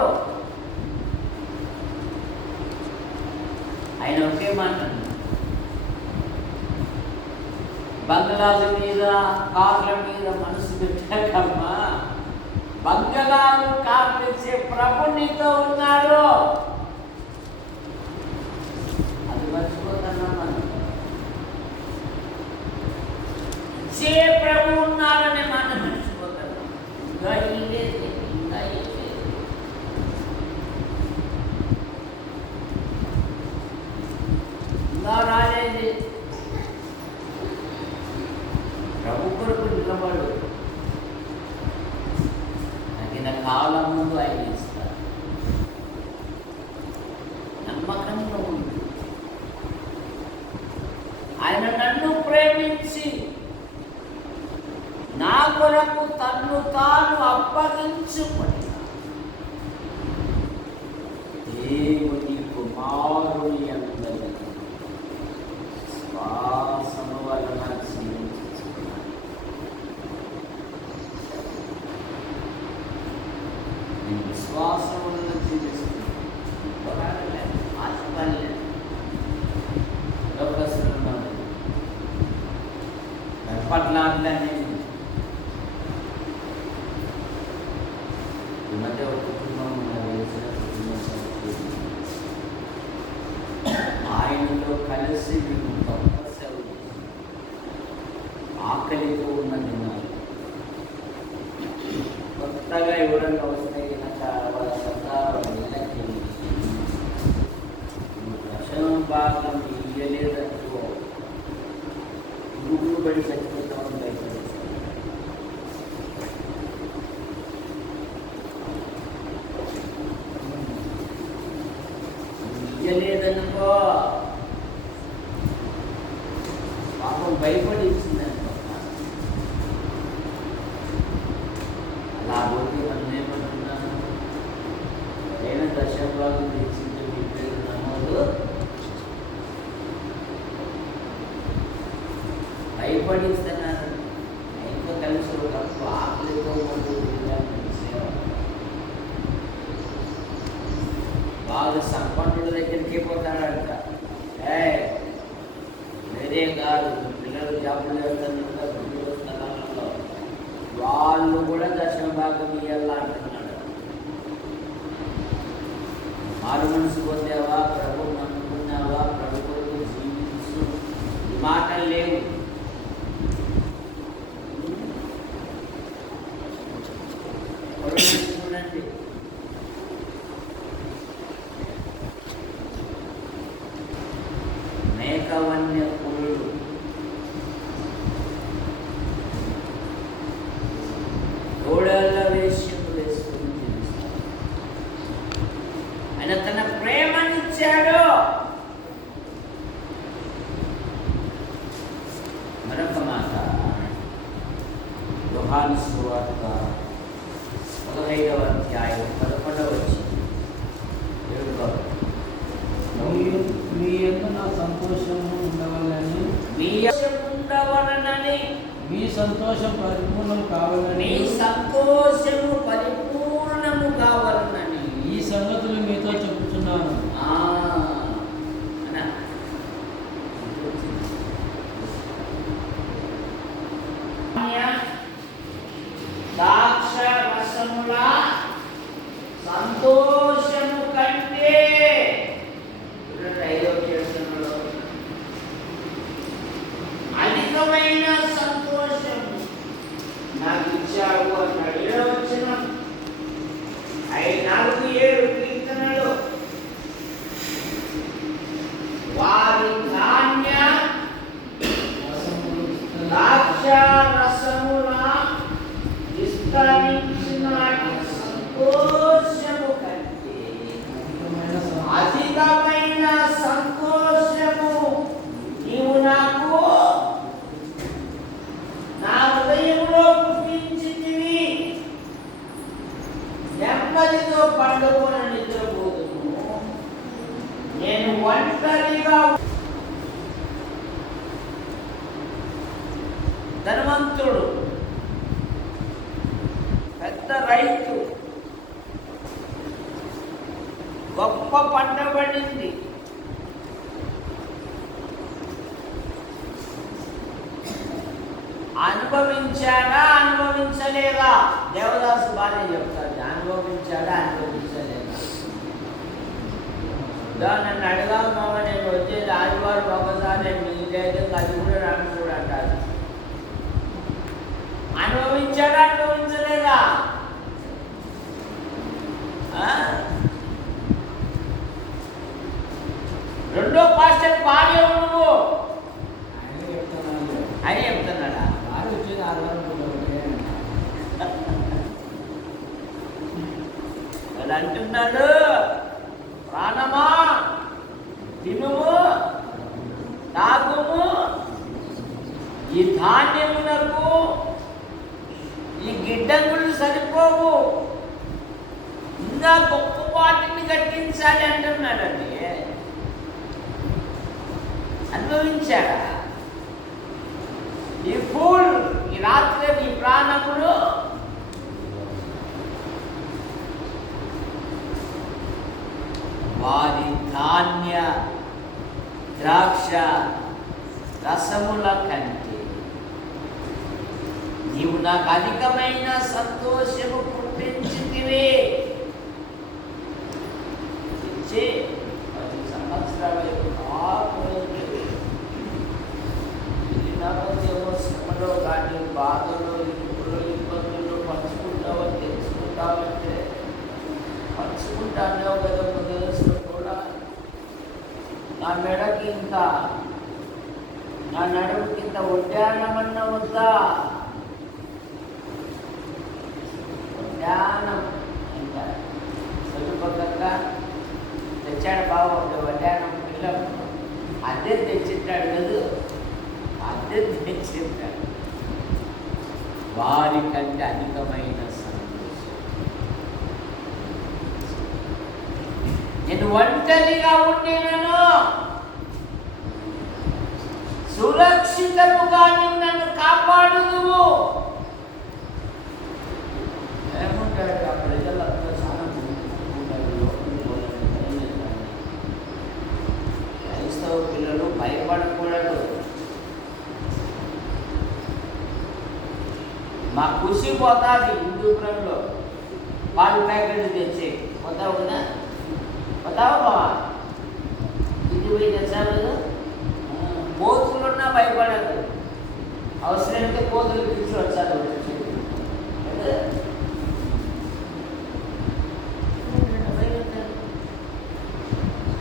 ఆయన ఒకే మాట, బంగ్లాల మీద కార్ల మీద మనసు పెట్టాకమ్మా, బంగ్లాలు కార్లు ఇచ్చే ప్రభు నీతో ఉన్నాడు. అది మర్చిపోతున్నా మనం. ఇచ్చే ప్రభు ఉన్నాడని మనం మర్చిపోతున్నాం. ఇంకా ఇలేదు, ఇంకా ఇలేదు. ఇంకా రాలేదు. ప్రభు కొరకు నిలబడు. తగిన కాలం ముందు ఆయన ఇస్తారు. నమ్మకంగా ఉంది. ఆయన నన్ను ప్రేమించి నా కొరకు తన్ను తాను అప్పగించుకొని దేవుని కుమారుని అందరి శ్వాసము వలన జీవించుకున్నాను. నేను విశ్వాసం వలన జీవిస్తున్నాను. ఆశపడలే, లోకస్తున్నాను, గడపట్లాడలే. ఈ మధ్య ఒక కుటుంబం ఆయనలో కలిసి మేము గొప్ప సేవ ఆకలితో ఉన్న దినాలు. కొత్తగా ఎవరైనా వస్తే కనుక వాళ్ళ సొంతకి దశమ భాగం ఇయ్యలేదనుకో గుడ్లు పడి చచ్చిపోతామని భయపడేస్తారు. ఇయ్యలేదనుకో పాపం భయపడి ఇచ్చిందనుకో. అలా పోతే మనం ఏమంటున్నాను, నేను దశభాగం తెచ్చింది మీ పేరు నమోదు. భయపడిస్తున్నారు. ఆయనతో కలిసి ఒకప్పుడు ఆకలితో ముందు సేవ బాగా సంపన్నుల దగ్గరికి పోతాడంట. వేరే కాదు, పిల్లలు జాబులు చేస్తున్నారు స్థలాలలో వాళ్ళు కూడా దశమ భాగం ఇవ్వాలా అంటున్నాడు. మారు మనసు పొందావా, ప్రభు నమ్ముకున్నావా, ప్రభు కొరకు జీవించు, ఈ మాటలు లేవు. చూడండి, మేకవన్య పురుడు గోడల వేష్యము వేసుకుని జీవిస్తాడు. ఆయన తన ప్రేమనిచ్చాడు. మరొక మాట, యోహాను సువార్త 15వ అధ్యాయం 11వ వచనం. మీ యందు నా సంతోషము ఉండవాలని మీ ఉండవలనని, మీ సంతోషం పరిపూర్ణం కావాలని మీ సంతోషము పరిపూర్ణము కావాలనని ఈ సంగతులు మీతో చెప్పుచున్నాను. అన్నా. ద్రాక్ష రసముల సంతోషము కంటే అధికమైన సంతోషము నాకు ఇచ్చావు అన్నాడు. 7వ వచనం 4:7 కీర్తనలో వారి ధాన్య ద్రాక్ష రసముల విస్తరించిన సంతోషము కంటే అధికమైన సంతోషము నీవు నాకు నా హృదయంలో పుట్టించితివి. నెమ్మదితో పండుకొని నిద్రపోదును. నేను ఒంటరిగా ధనవంతుడు, పెద్ద రైతు, గొప్ప పంట పండింది. అనుభవించాడా అనుభవించలేదా? దేవదాసు బాగా చెప్తాడు. అనుభవించాడా అనుభవించలేదా? నన్ను అడగాలి మామ, నేను వచ్చేది ఆదివారం ఒకసారి లేదు, అది కూడా నన్ను కూడా అంటారు. అనుభవించాడా అనుభవించలేదా? రెండో పాస్టర్ భార్య నువ్వు అని చెప్తున్నాడా? వారు వచ్చేది ఆదివారం వాళ్ళు అంటున్నాడు, ప్రాణమా తినుము తాగుము, ఈ ధాన్యములకు ఈ గిడ్డంగులు సరిపోవు, ఇంకా గొప్ప వాటిని కట్టించాలి అంటున్నాడండి. అనుభవించాడా? ఈ ఫూల్, ఈ రాత్రి నీ ప్రాణములు వారి ధాన్య ద్రాక్ష రసముల కంటే నీవు నాకు అధికమైన సంతోషము పుట్టించితివి. 10 సంవత్సరాల శ్రమలో కానీ బాధలో ఇరుకులో ఇబ్బందుల్లో పంచుకుంటావో తెలుసుకుంటావంటే పంచుకుంటానే కదా తెలుసు కూడా. నా మెడకి ఇంత, నా నడుముకి ఇంత ఉద్యానమన్న వద్దా? ఉద్యానం ఇంత చదువుకోక తెచ్చాడు బాగుంది వడ్డానం పిల్లలు. అద్దె తెచ్చిట్టాడు కదా, అద్దె తెచ్చిట్టాడు. వారికంటే అధికమైన సంతోషం. నేను ఒంటరిగా ఉండేనను సురక్షితముగా నన్ను కాపాడుదువు. ఏముంటాడు ఆ ప్రజలంతా చాలా క్రైస్తవ పిల్లలు భయపడకూడదు. మా కృషి పోతాది హిందూపురంలో పాలు ప్యాకెట్లు తెచ్చి పోతావు కదా, పోతావా బావా? ఇది పోయి తెచ్చారు. కోతులున్నా భయపడదు, అవసరమైతే కోతులు పిలిచి వచ్చారు.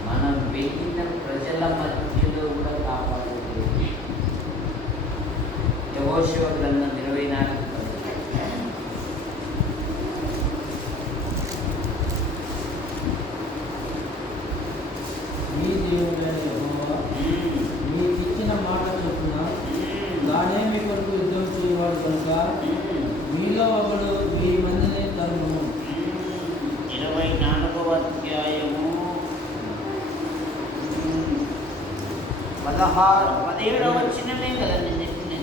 మనం వెళ్ళిన ప్రజల మధ్యలో కూడా కాపాడుతుంది. యెహోషువ గ్రంథం 24 మీ దేవుడైన యెహోవా మీకిచ్చిన మాట చొప్పున దానేమి కొరకు యుద్ధం చేయవాడు కనుక మీలో ఒకడు 1000 మందిని తరుము. 24వ అధ్యాయము 17వ వచనమే కదా నేను చెప్పింది.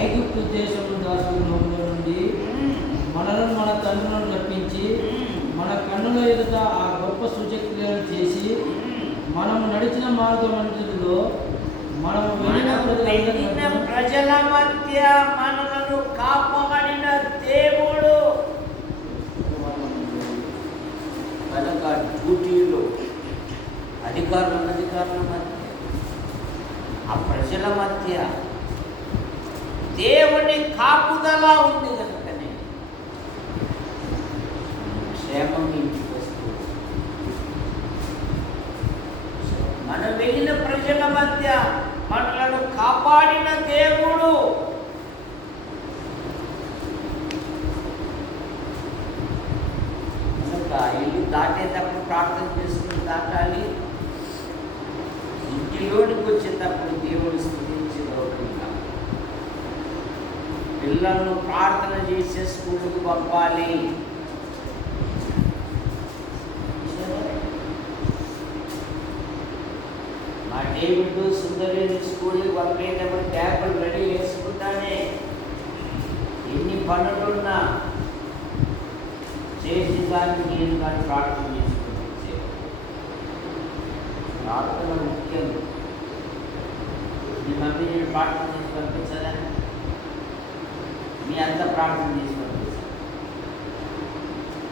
ఐగుప్తు దేశము దాసుల నుండి మనలను మన తండ్రులను రప్పించి మన కన్నుల ఎదుట ఆ గొప్ప సూచక్రియలను చేసి మనము నడిచిన మార్గమంతటిలో మనము వెళ్ళిన ప్రజల మధ్య మనలను కాపాడిన దేవుడు. కనుక డ్యూటీలో అధికారుల మధ్య ఆ ప్రజల మధ్య దేవుని కాపుదల ఉంది కనుకనే క్షేమం ఇంటికి వస్తుంది. మనం వెళ్ళిన ప్రజల మధ్య మనలను కాపాడిన దేవుడు. కనుక ఇల్లు దాటేటప్పుడు ప్రార్థన చేసుకుని దాటాలి. ఇంటిలోనికి వచ్చేటప్పుడు దేవుడు స్తుతించి లోకంగా పిల్లలను ప్రార్థన చేసే స్కూల్కి పంపాలి. మా డేవిడ్ సుందరి స్కూల్కి పంపేటప్పుడు ట్యాబ్లు రెడీ చేసుకుంటానే ఎన్ని పనులున్నా చేసి దాన్ని నేను కానీ ప్రార్థన చేసుకుంటే ప్రార్థన ముఖ్యం. మీ మమ్మీ నేను ప్రార్థన చేసి పంపించదా? మీ అంతా ప్రార్థన చేసి పంపిస్తాడు.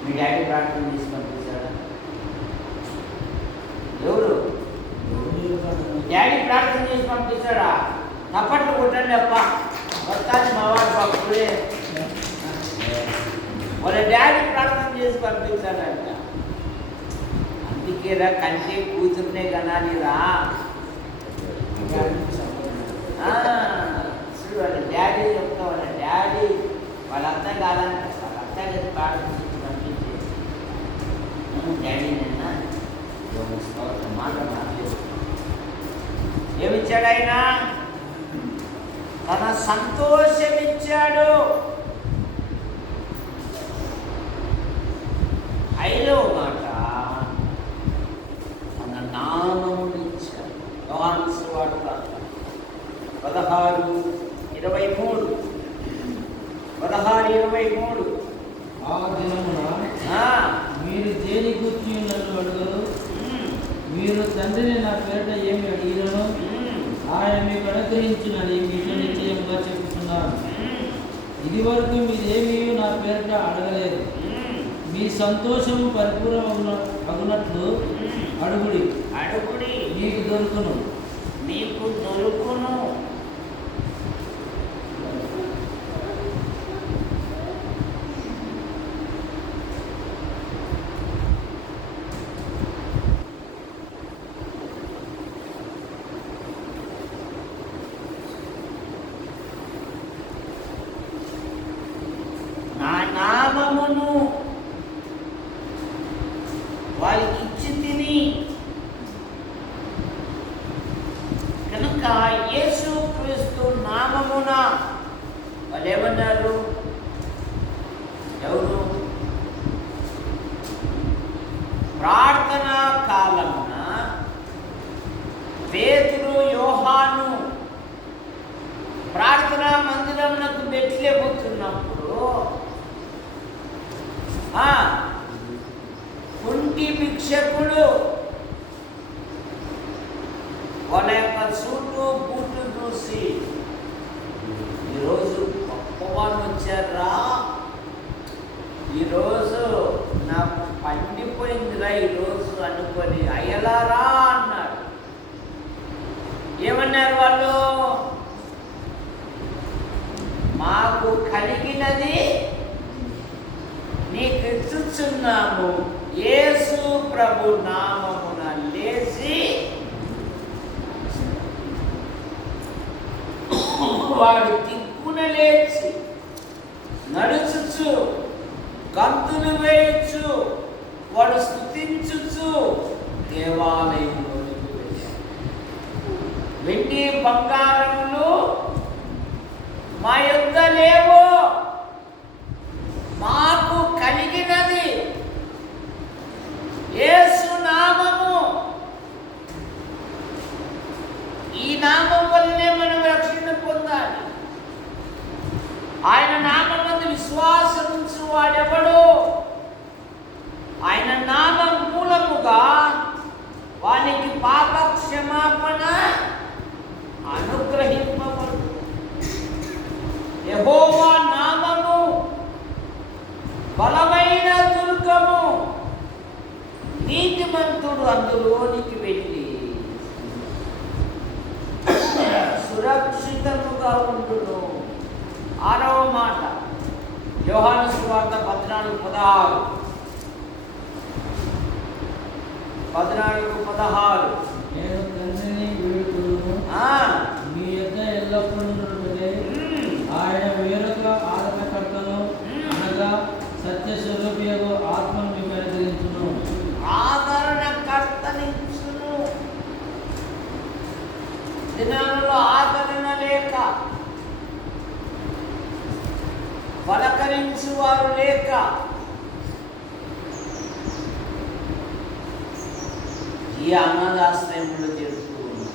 మీ డాడీ ప్రార్థన చేసి పంపిస్తాడా? ఎవరు? డాడీ ప్రార్థన చేసి పంపిస్తాడా? తప్పట్లు కొట్టండి అప్ప, వస్తాను మా వాడు పప్పుడే. వాళ్ళ డాడీ ప్రార్థన చేసి పంపించాడంట. అందుకేరా కంటే కూతురునే కనాలిరా. చూడు వాళ్ళ డాడీ చెప్తా, వాళ్ళ డాడీ వాళ్ళ అత్త కాదంట, వాళ్ళ అత్త కలిసి ప్రార్థన చేసి పంపించి డాడీ నిన్న మాట మాట్లాడు. ఏమిచ్చాడు ఆయన? తన సంతోషం ఇచ్చాడు. 5వ మాట తన నామమును ఇచ్చాడు. యోహాను సువార్త 16:23 ఆ దినమున మీరు దేని గురించి నన్ను అడుగరు, మీరు తండ్రిని నా పేరిట ఏమి అడిగినను ఆయన మీకు అనుగ్రహించినని మీకు నిశ్చయంగా చెప్తున్నాను. ఇది వరకు మీరేమీ నా పేరిట అడగలేదు. మీ సంతోషం పరిపూర్ణమగునట్లు అడుగుడి, మీకు దొరుకును. నా నామమును వారికి ఇచ్చి తిని. కనుక యేసు క్రీస్తు నామమున వాళ్ళు ఏమన్నారు? ఎవరు? ప్రార్థనా కాలమున పేతురు యోహాను ప్రార్థనా మందిరమునకు మెట్లెక్కుతున్నప్పుడు కుంటి భిక్షకుడు వాళ్ళ యొక్క సూటు బూట్లు చూసి ఈరోజు గొప్పవాళ్ళు వచ్చారా, ఈరోజు నాకు పండిపోయిందిరా ఈరోజు అనుకొని అయ్యలారా అన్నాడు. ఏమన్నారు వాళ్ళు? మాకు కలిగినది నీకు ఇచ్చుచున్నాము, యేసు ప్రభు నామమున లేచి వాడు దిక్కున లేచి నడుచుచు గంతులు వేయచ్చు, వాడు స్తుతించుచు దేవాలయంలోనికి వెళ్ళాడు. వెండి బంగారములు మా యొద్ద లేవు, మాకు కలిగినది యేసు నామము. నీతిమంతుడు అందులోనికి వెళ్ళి సురక్షితముగా ఉండును. 6వ మాట యోహాను సువార్త 14:16. 14:16. నేను తండ్రిని వేడుకొనును, మీ యొద్ద ఎల్లప్పుడూ నుండుటకై ఆయన వేరొక ఆదరణకర్తను అనగా సత్య స్వరూపియగు ఆత్మను మీకు అనుగ్రహించును. ఆదరణకర్తనిచ్చును. దినాలలో ఆదరణ లేక, పలకరించు వారు లేక, ఈ అనాథాశ్రయంలో చేస్తూ ఉన్నారు.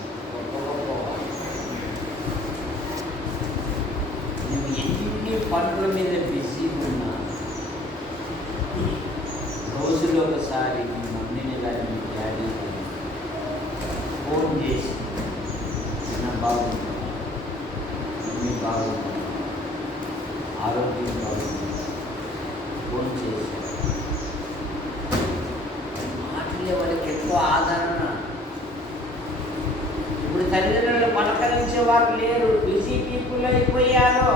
నువ్వు ఎన్ని పనుల మీద బిజీ ఉన్నా రోజులో ఒకసారి మీ మమ్మీని కానీ మీ డాడీని ఫోన్ చేసి చిన్న బాగుంది, మమ్మీ బాగుంది, ఆరోగ్యం బాగుంది, ఫోన్ చేసి మాటలే వాళ్ళకి ఎక్కువ ఆదరణ. ఇప్పుడు తల్లిదండ్రులు పలకరించేవారు లేరు, బిజీ పీపుల్ అయిపోయారు.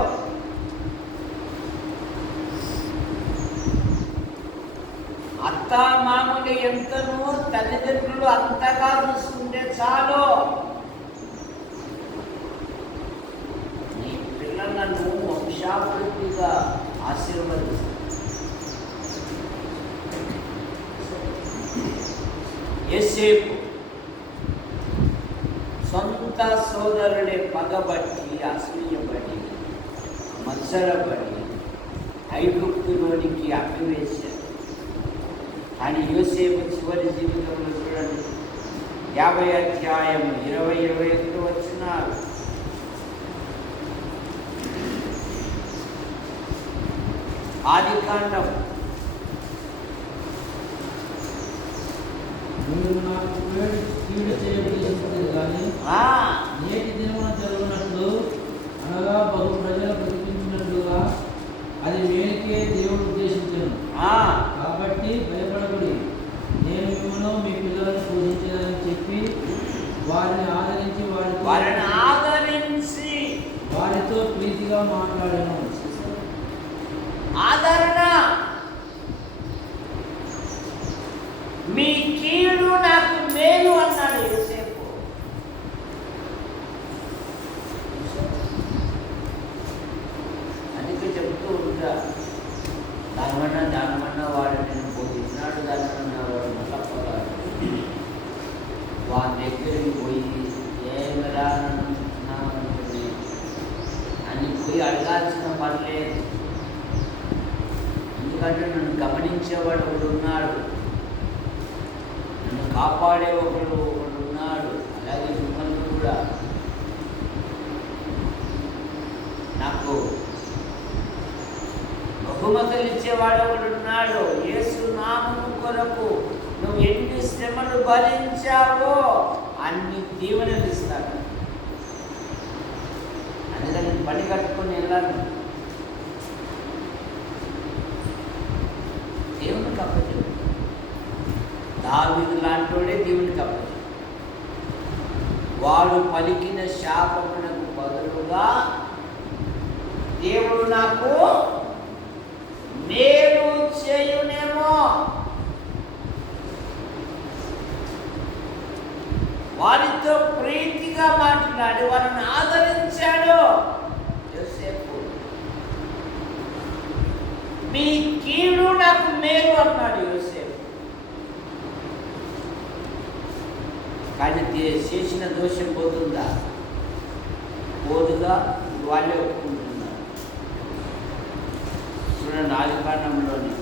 అత్త మామూలు ఎంతనో తల్లిదండ్రులు అంతగా చూసుకుంటే చాలు. నీ పిల్లలను వంశాభివృద్ధిగా ఆశీర్వదిస్తారు. యోసేపు సొంత సోదరుడే పగబట్టి, అసూయపడి, మత్సరపడి ఐగుప్తులోనికి అప్పివేశారు. కానీ యోసేపు చివరి జీవితంలో చూడండి, 50 అధ్యాయము 20-21 వచనాలు. ఆదికాండం. మీరు నాకు కీడు చేయబోతున్నది కానీ నేటి దినమున జరుగునట్లు అనగా బహు ప్రజలు బ్రతికించినట్లుగా అది మేలుకే దేవుడు ఉద్దేశించను. కాబట్టి భయపడకుడి, నేను మిమ్మల్ని మీ పిల్లలను పూజించాలని చెప్పి వారిని ఆదరించి వారితో ప్రీతిగా మాట్లాడాను. ఆదరణ. మీ కీడు నాకు మేలు అన్నాడు యోసేపు. అందుకే చెప్తూ ఉంటా, దానివల్ల వాడు నేను బోధించినాడు, దానివల్ల వాడు మళ్ళప్పగాడు. వాడి దగ్గరికి పోయి ఏమరా అని పోయి అడగాల్సిన పర్లేదు. ఎందుకంటే నన్ను గమనించేవాడు ఒకడు ఉన్నాడు, నన్ను కాపాడే ఒకడు ఉన్నాడు. అలాగే మిమ్మల్ని కూడా నాకు బహుమతులు ఇచ్చేవాడు ఒకడు ఉన్నాడు. యేసు నామము కొరకు నువ్వు ఎన్ని శ్రమలు భరించావో అన్ని దీవెనలు ఇస్తాడు. అందుకని పని కట్టుకొని వెళ్ళాను. దేవునికి అప్పచెప్పు. దావీదు లాంటోడే దేవునికి అప్పచెప్పు. వాడు పలికిన శాపమునకు బదులుగా దేవుడు నాకు మేలు చేయునేమో. వారితో ప్రీతిగా మాట్లాడి వారిని ఆదరించాడు. యోసేపు మీ కీడు నాకు మేలు అన్నాడు యోసేపు. కానీ చేసిన దోషం పోతుందా? పోదుగా. వాళ్ళే ఒప్పుకుంటున్నారు. చూడండి ఆదికాండంలోని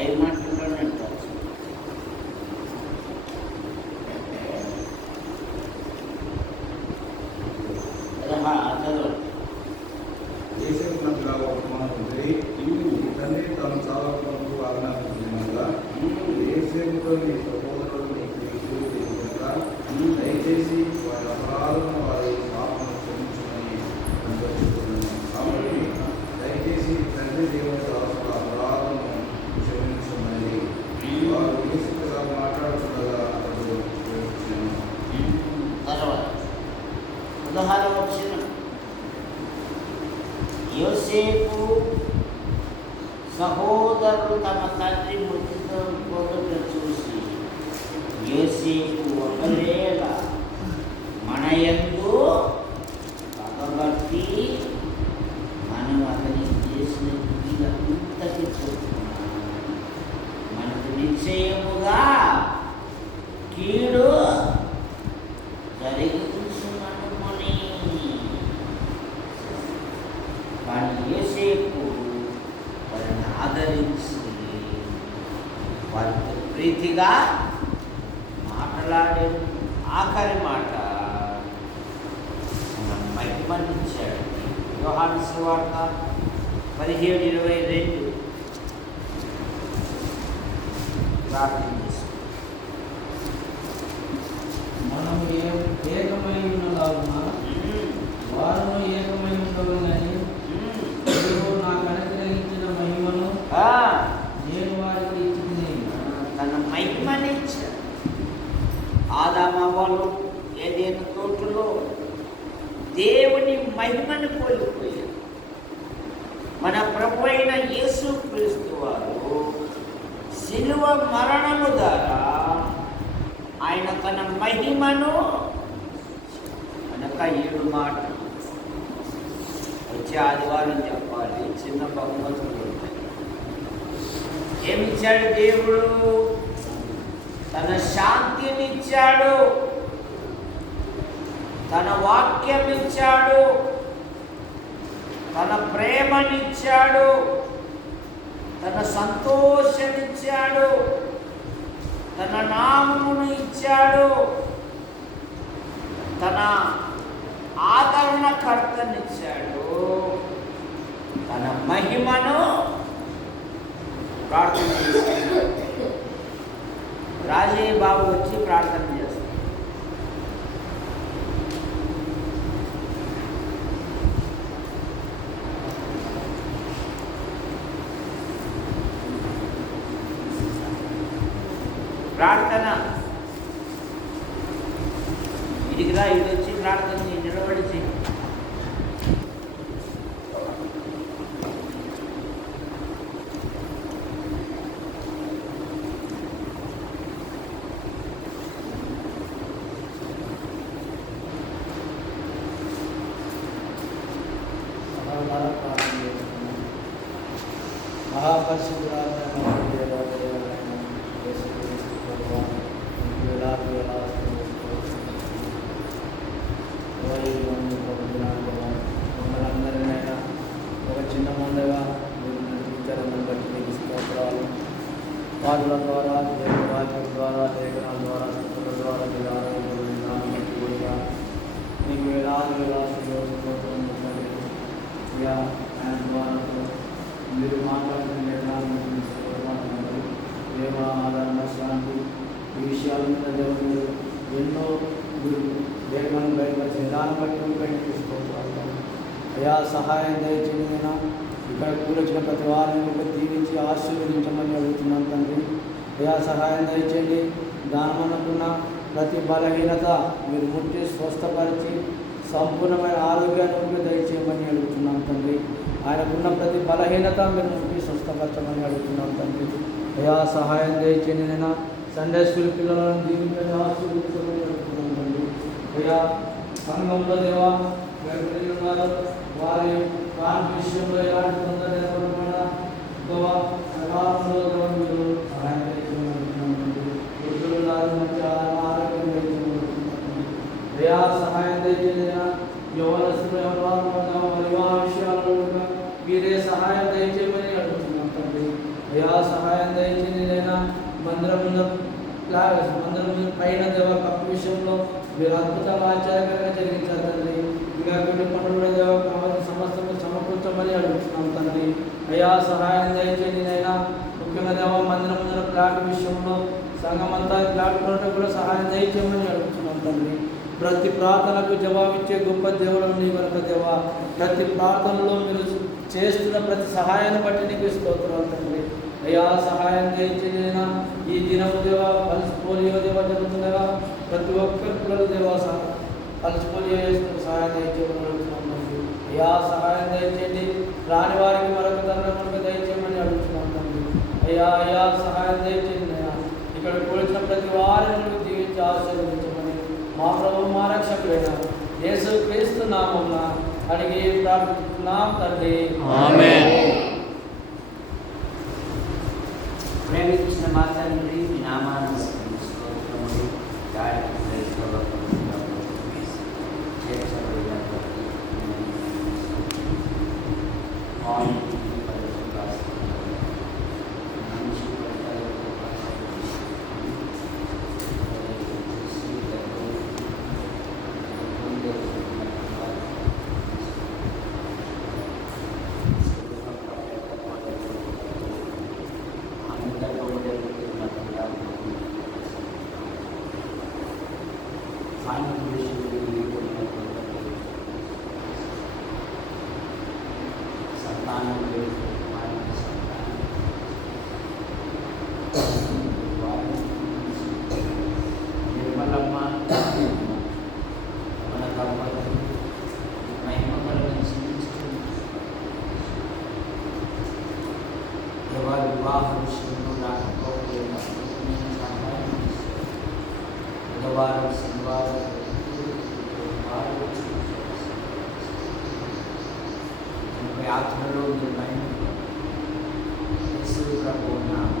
5 మాటల్లోనే అంటారు. చదవండి. యేసేపునకులా వర్తమానముంది. ఈ తండ్రి తాను చావకునకు ఆజ్ఞాపించినగా యేసేపుతో నీ సహోదరుడు నీకు కనుక దయచేసి వారి అపరాధమును వారి పాపమును క్షమించమని అనుభవిస్తున్నాను. కాబట్టి దయచేసి తండ్రి దేవుని దాసుల అపరాధమును క్షమించమని వారు యేసుగా మాట్లాడుతుండగా అతడు క్షమించాను. తర్వాత 16వ వచనం. యోసేపు సహోదరులు తమ తండ్రి మృతితో పోగొట్ట చూసి యోసేపు ఒకవేళ మన యందు పగబట్టి మనం అతనికి చేసిన అంతటి చొప్పున మనకు నిశ్చయముగా కీడు జరుగుతుందనుకొని. కానీ యోసేపు వారిని ఆదరించి వారితో ప్రీతిగా మాట్లాడే ఆఖరి మాట మహిమనిచ్చాడు. యోహాను సువార్త 17:22 ప్రార్థన చేస్తాం. మనము ఏకమై ఉన్నలాగున వారును ఏకమై ఉండవలెనని దేవుడు నాకు అనుగ్రహించిన మహిమను నేను వారికి ఇచ్చింది. తన మహిమనిచ్చాడు. ఆదామవ్వలు ఏదైనా తోటలో దేవుని మహిమను కోల్పోయారు. మన ప్రభు అయిన యేసుక్రీస్తు వారు శిలువ మరణము ద్వారా ఆయన తన మహిమను అనక 7 మాటలు వచ్చే ఆదివారం చెప్పాలి. చిన్న బహుమతులు ఏమిచ్చాడు దేవుడు? తన శాంతినిచ్చాడు, తన వాక్యం ఇచ్చాడు, తన ప్రేమనిచ్చాడు, తన సంతోషమిచ్చాడు, తన నామమును ఇచ్చాడు, తన ఆదరణకర్తనిచ్చాడు, తన మహిమను ప్రార్థన చేస్తాడు. రాజయ్య బాబు వచ్చి ప్రార్థన చేస్తాడు. ప్రార్థన ఇదిగిరా, ఇది వచ్చి ప్రార్థన నిలబడి చేయి. మమ్మల్ందరినైనా ఒక చిన్న మందగా మీరు నడిపించారని బట్టి మీకు స్తోత్రాలు. వాదుల ద్వారా, దేవుని వాక్యం ద్వారా, లేఖనాల ద్వారా, స్థుతుల ద్వారా మీరు ఆరోగ్యం కూడా మీకు వేలాది ఆయన ద్వారా మీరు మాట్లాడుతున్న లేఖనాలను ప్రేమ, ఆదరణ, శాంతి ఈ విషయాల మీద దేవుడు ఎన్నో మీరు లేఖనాలను బయటపరిచిన దాన్ని బట్టి బయటకు స్తోత్రాలు. అయా సహాయం దయచేయమైనా ఇక్కడ కూరొచ్చిన ప్రతి వారిని కూడా దీవించి ఆశీర్వదించమని అడుగుతున్నాను తండ్రి. అయా సహాయం దయచేయండి. దానమనుకున్న ప్రతి బలహీనత మీరు ముట్టి స్వస్థపరిచి సంపూర్ణమైన ఆరోగ్యాన్ని కూడా దయచేయమని అడుగుతున్నాను తండ్రి. ఆయనకున్న ప్రతి బలహీనత మీరు ముట్టి స్వస్థపరచమని అడుగుతున్నాను తండ్రి. అయా సహాయం దయచేయండి. నేను సండే స్కూల్ పిల్లలను దీవించని ఆశీర్వదించమని అడుగుతున్నాను తండ్రి. అయా సంఘంలో దేవా ఉన్నారు, వారి విషయంలో ఎలాంటి తొందర ఏర్పడకుండా సకాలంలో మీరు సహాయం దయచేయమని మంచి ఆరోగ్యం దయచేయమని అయా సహాయం దయచేయనా. యవనస్తులు ఎవరి వివాహ విషయాలలో మీరే సహాయం దయచేయమని అడుగుతున్నాం తండ్రి. అయా సహాయం దయచేయండి నైనా. మందిరం పైన దేవ కప్పు విషయంలో మీరు అద్భుతంగా ఆశ్చర్యకరంగా జరిగించారు తండ్రి. ఇంకా కొన్ని పనులు కూడా దేవ కావాల్సిన సమస్యలు సమకూర్చమని అడుగుతున్నాం తండ్రి. అయ్యా సహాయం దయచేయండి నైనా. ముఖ్యంగా దేవ మందిరం ముందర ప్లాట్ విషయంలో సంఘం అంతా ప్లాట్ కూడా సహాయం దయచేయమని అడుగుతున్నాం తండ్రి. ప్రతి ప్రార్థనకు జవాబిచ్చే గొప్ప దేవుడు నీ కనుక దేవ, ప్రతి ప్రార్థనలో మీరు చేస్తున్న ప్రతి సహాయాన్ని బట్టి నీకు స్తోత్రాలు తండ్రి. అయ్యా సహాయం చేయించిన ఈ దినము దేవ పల్స్ పోలియో దేవ జరుగుతుండగా ప్రతి ఒక్కరి పిల్లలు దేవ పల్స్ పోలియో వేసుకున్న సహాయం దయచేయమని తండ్రి. అయ్యా సహాయం దయచేయండి. రాని వారికి మరొక తరుణం దయచేయమని అడుగుతున్నాం తండ్రి. అయ్యా సహాయం దయచేయండి. ఇక్కడ కూర్చిన ప్రతి వారిని దీవించి ఆశీర్వదించమని మా ప్రభు మా రక్షకుడైన యేసు క్రీస్తు నామమున అడిగి ప్రార్థిస్తున్నాం తండ్రి. ఆమేన్. ప్రేమించిన మా తండ్రి మీ నామాన్ని స్తోత్రములు. వివాహ విషయంలో రాకపోతే బుధవారం శనివారం యాత్రలో మీరు ప్రభు